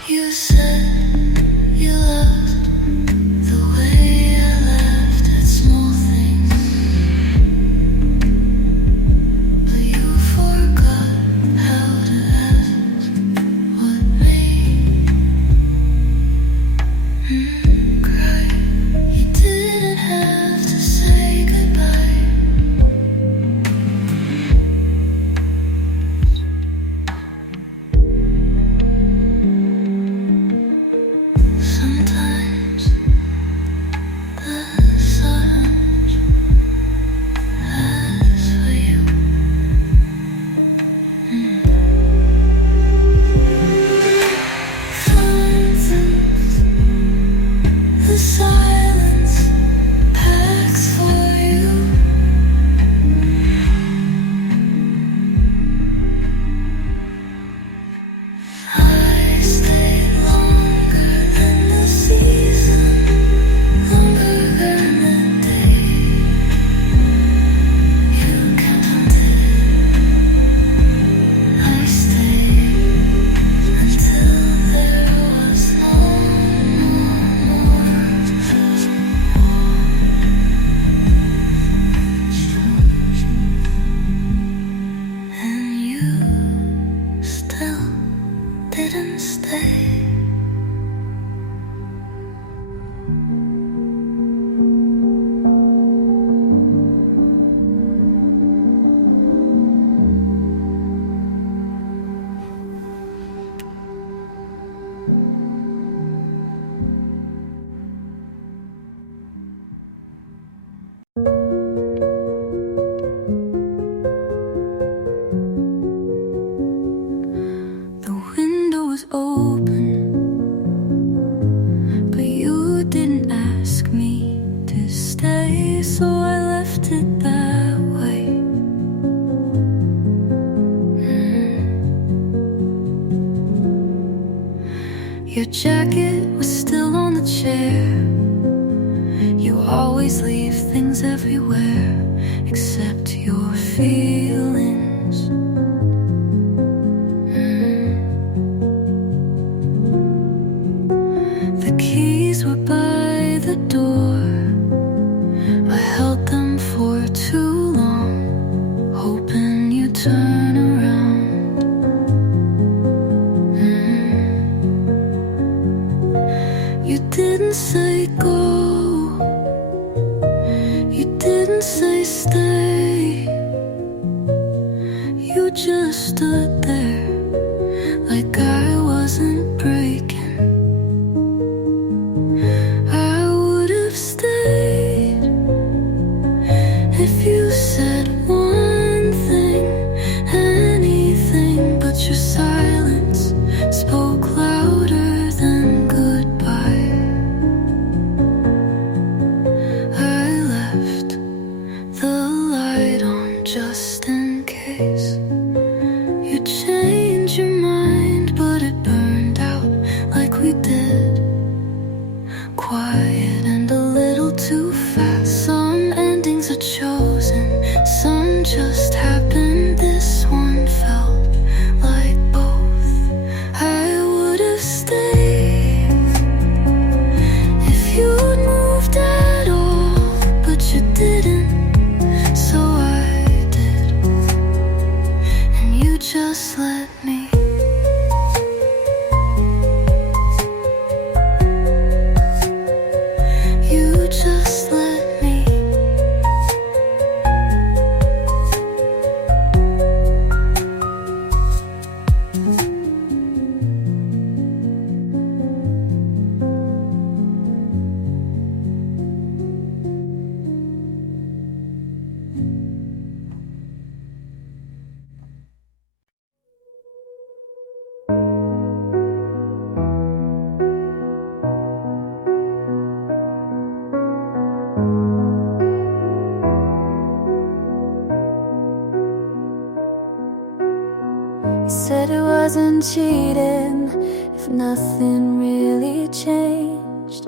You said you loved the way I laughed at small things, but you forgot how to ask what made me cry. You didn't have to say goodbye. Sometimes didn't stay. The window was open, but you didn't ask me to stay, so I left it that way. Your jacket was still on the chair. You always leave things everywhere except your feelings. The keys were by the door. I held them for too long, hoping you'd turn around. You didn't say go, you didn't say stay. You just stood there like I wasn't breaking. I would have stayed if you said one thing, anything, but your silence spoke louder than goodbye. I left the light on just in case you'd change your mind, but it burned out like we did. Quiet and a little too fast. Some endings are chosen, some just happened. This one felt like both. I would have stayed if you'd moved at all, but you didn't, so I did, and you just let me. You just let me. You said it wasn't cheating if nothing really changed,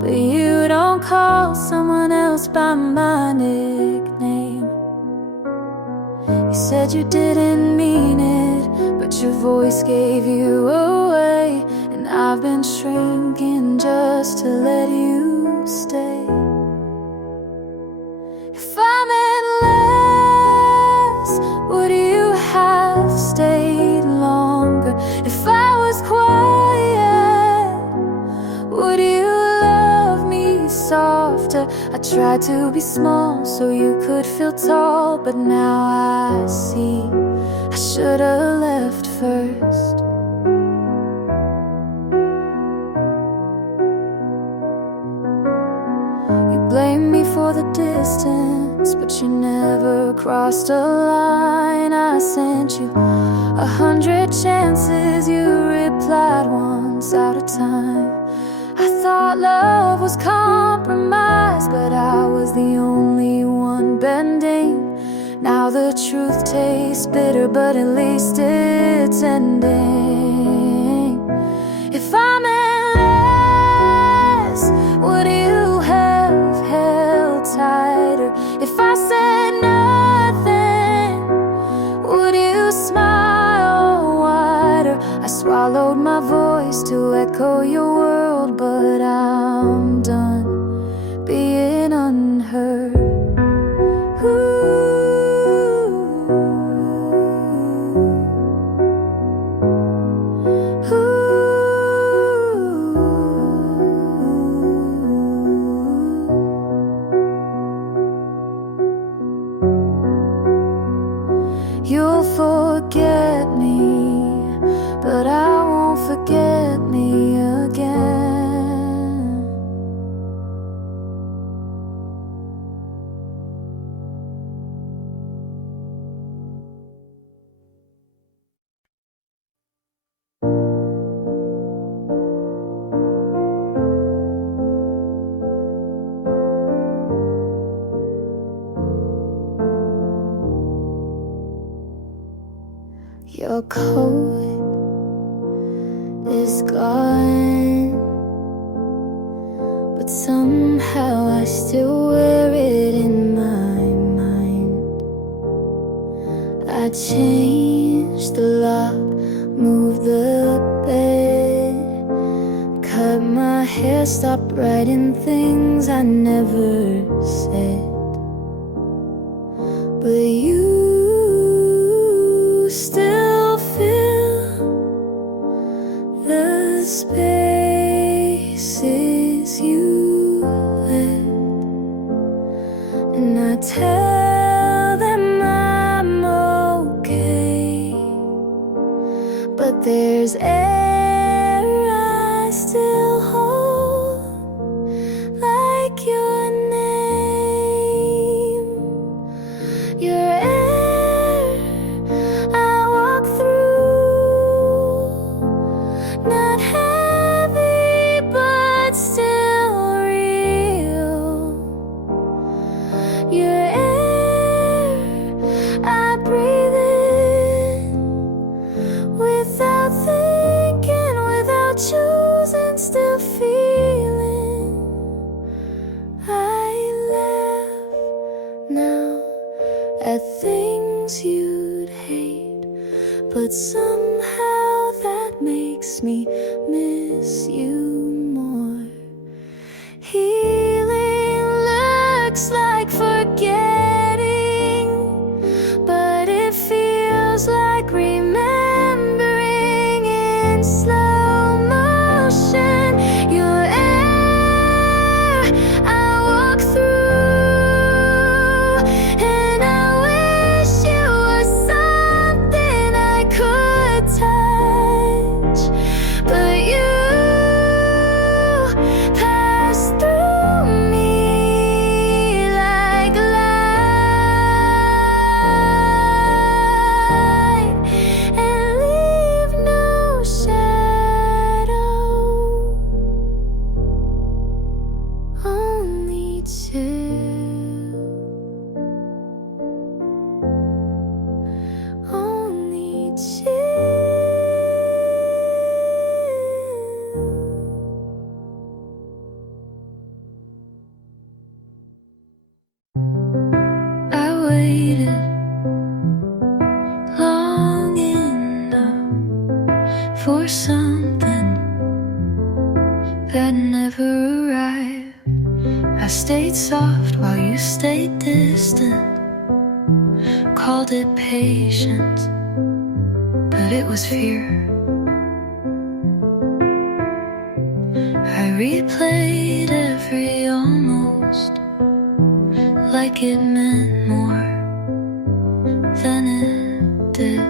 but you don't call someone else by my nickname. You said you didn't mean it, but your voice gave you away, and I've been shrinking just to let you stay. If I meant less, would you have stayed longer? If I was quiet, would you love me softer? I tried to be small so you could feel tall, but now I see I should have left first. You blame me for the distance, but you never crossed a line. I sent you 100 chances, you replied once out of time. I thought love was compromise, but I was the only one bending. Now the truth tastes bitter, but at least it's ending. If I meant less, would you have held tighter? If I said nothing, would you smile wider? I swallowed my voice to echo your world, but I'm done being unheard. Ooh. coat is gone, but somehow I still wear it in my mind. I changed the lock, moved the bed, cut my hair, stopped writing things I never said. But you still fill the spaces you left, and I tell them I'm okay, but there's air I still hold, like your name, your air I walk through, not heavy but still real. Your air I breathe in, without thinking, without choosing, still feeling. I laugh now at things you'd hate, but somehow that makes me miss you more. Healing looks like forgetting, but it feels like remembering in slow motion. Your air I walk through, and I wish you were something I could touch, but you pass through me like light, and leave no shadow, only chill, only chill. I waited long enough for something that never arrived. I stayed soft while you stayed distant, called it patience, but it was fear. I replayed every almost, like it meant more than it did.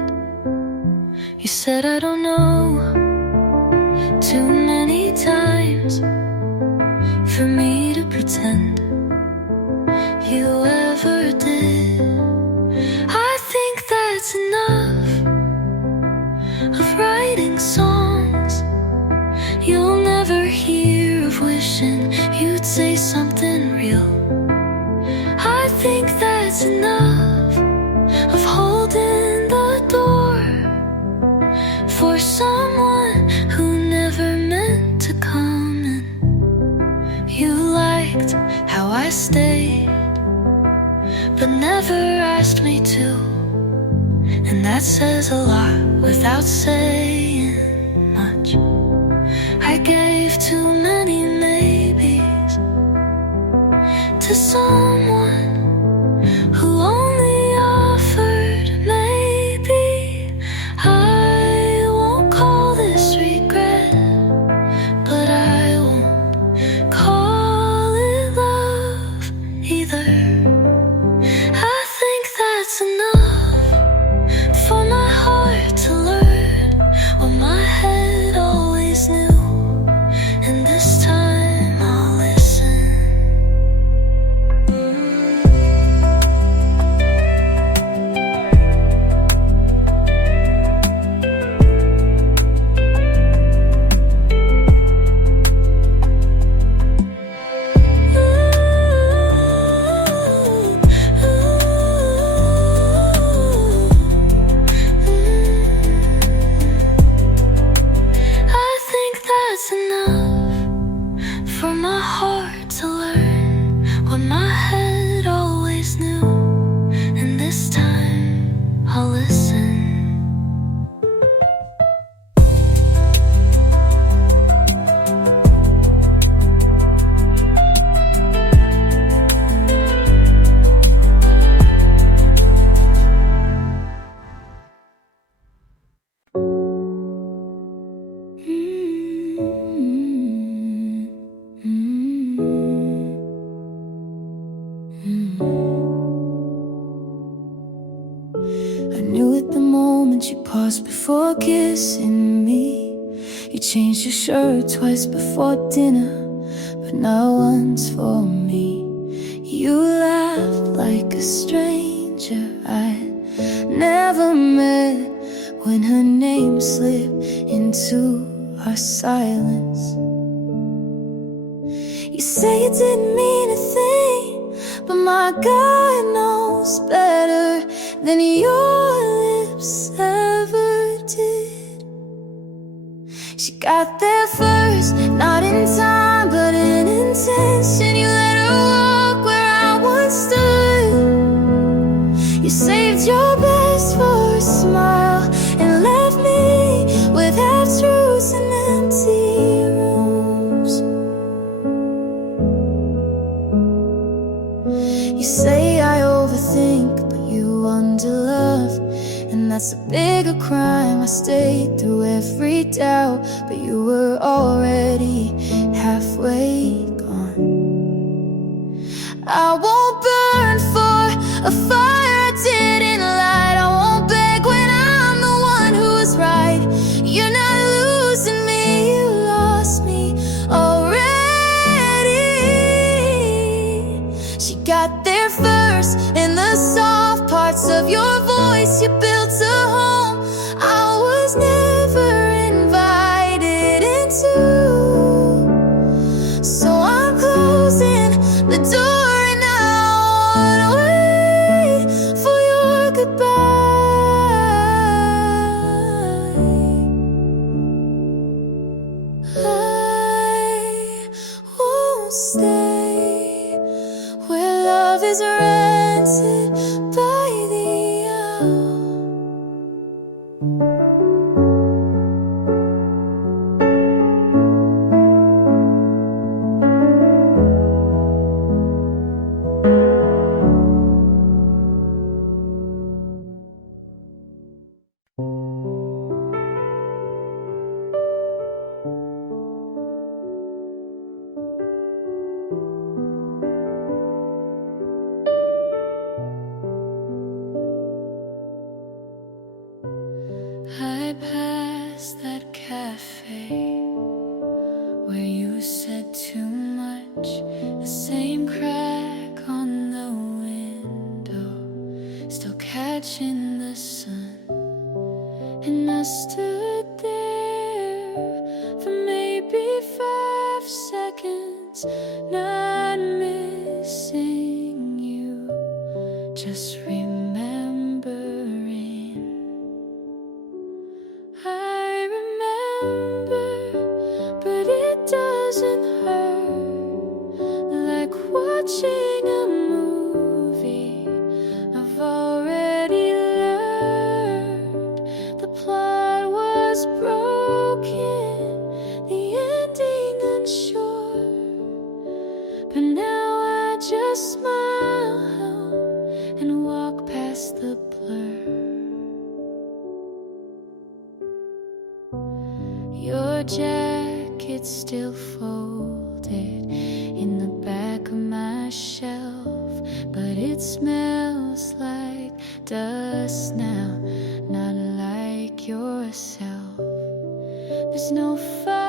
You said I don't know too many times for me to pretend you ever did. I think that's enough of writing songs you'll never hear, of wishing you'd say something real. I think that's enough of holding the door for someone who never meant to come in. You liked how I stayed, but never asked me to, and that says a lot without saying much. I gave too many maybes to someone who only offered maybe. I won't call this regret, but I won't call it love either. I think that's enough for my heart to learn what my head always knew, and this time I'll listen. kissing me. You changed your shirt twice before dinner, but not once for me. You laughed like a stranger I'd never met when her name slipped into our silence. You say it didn't mean a thing, but my God knows better than your lips ever did. She got there first, not in time, but in intention. You let her walk where I once stood. You saved your best for a smile and left me with half-truths and empty rooms. You say I overthink, but you underlove, and that's a bigger crime. I stayed through every doubt, but you were already halfway gone. I won't burn for a fire I didn't light. I won't beg when I'm the one who's right. You're not losing me, you lost me already. She got there first in the soft parts of your voice. You built a home I was never invited into. So I'm closing the door and I won't wait for your goodbye. I won't stay where love is rented by the hour. I passed that cafe where you said too much, the same crack on the window, still catching the sun. And I stood there for maybe 5 seconds, not missing you, just remembering. I remember, but it doesn't hurt like watching a movie. I've already learned the plot was broken, the ending unsure, but now I just smile and walk past the blur. Your jacket's still folded in the back of my shelf, but it smells like dust now, not like yourself. There's no fire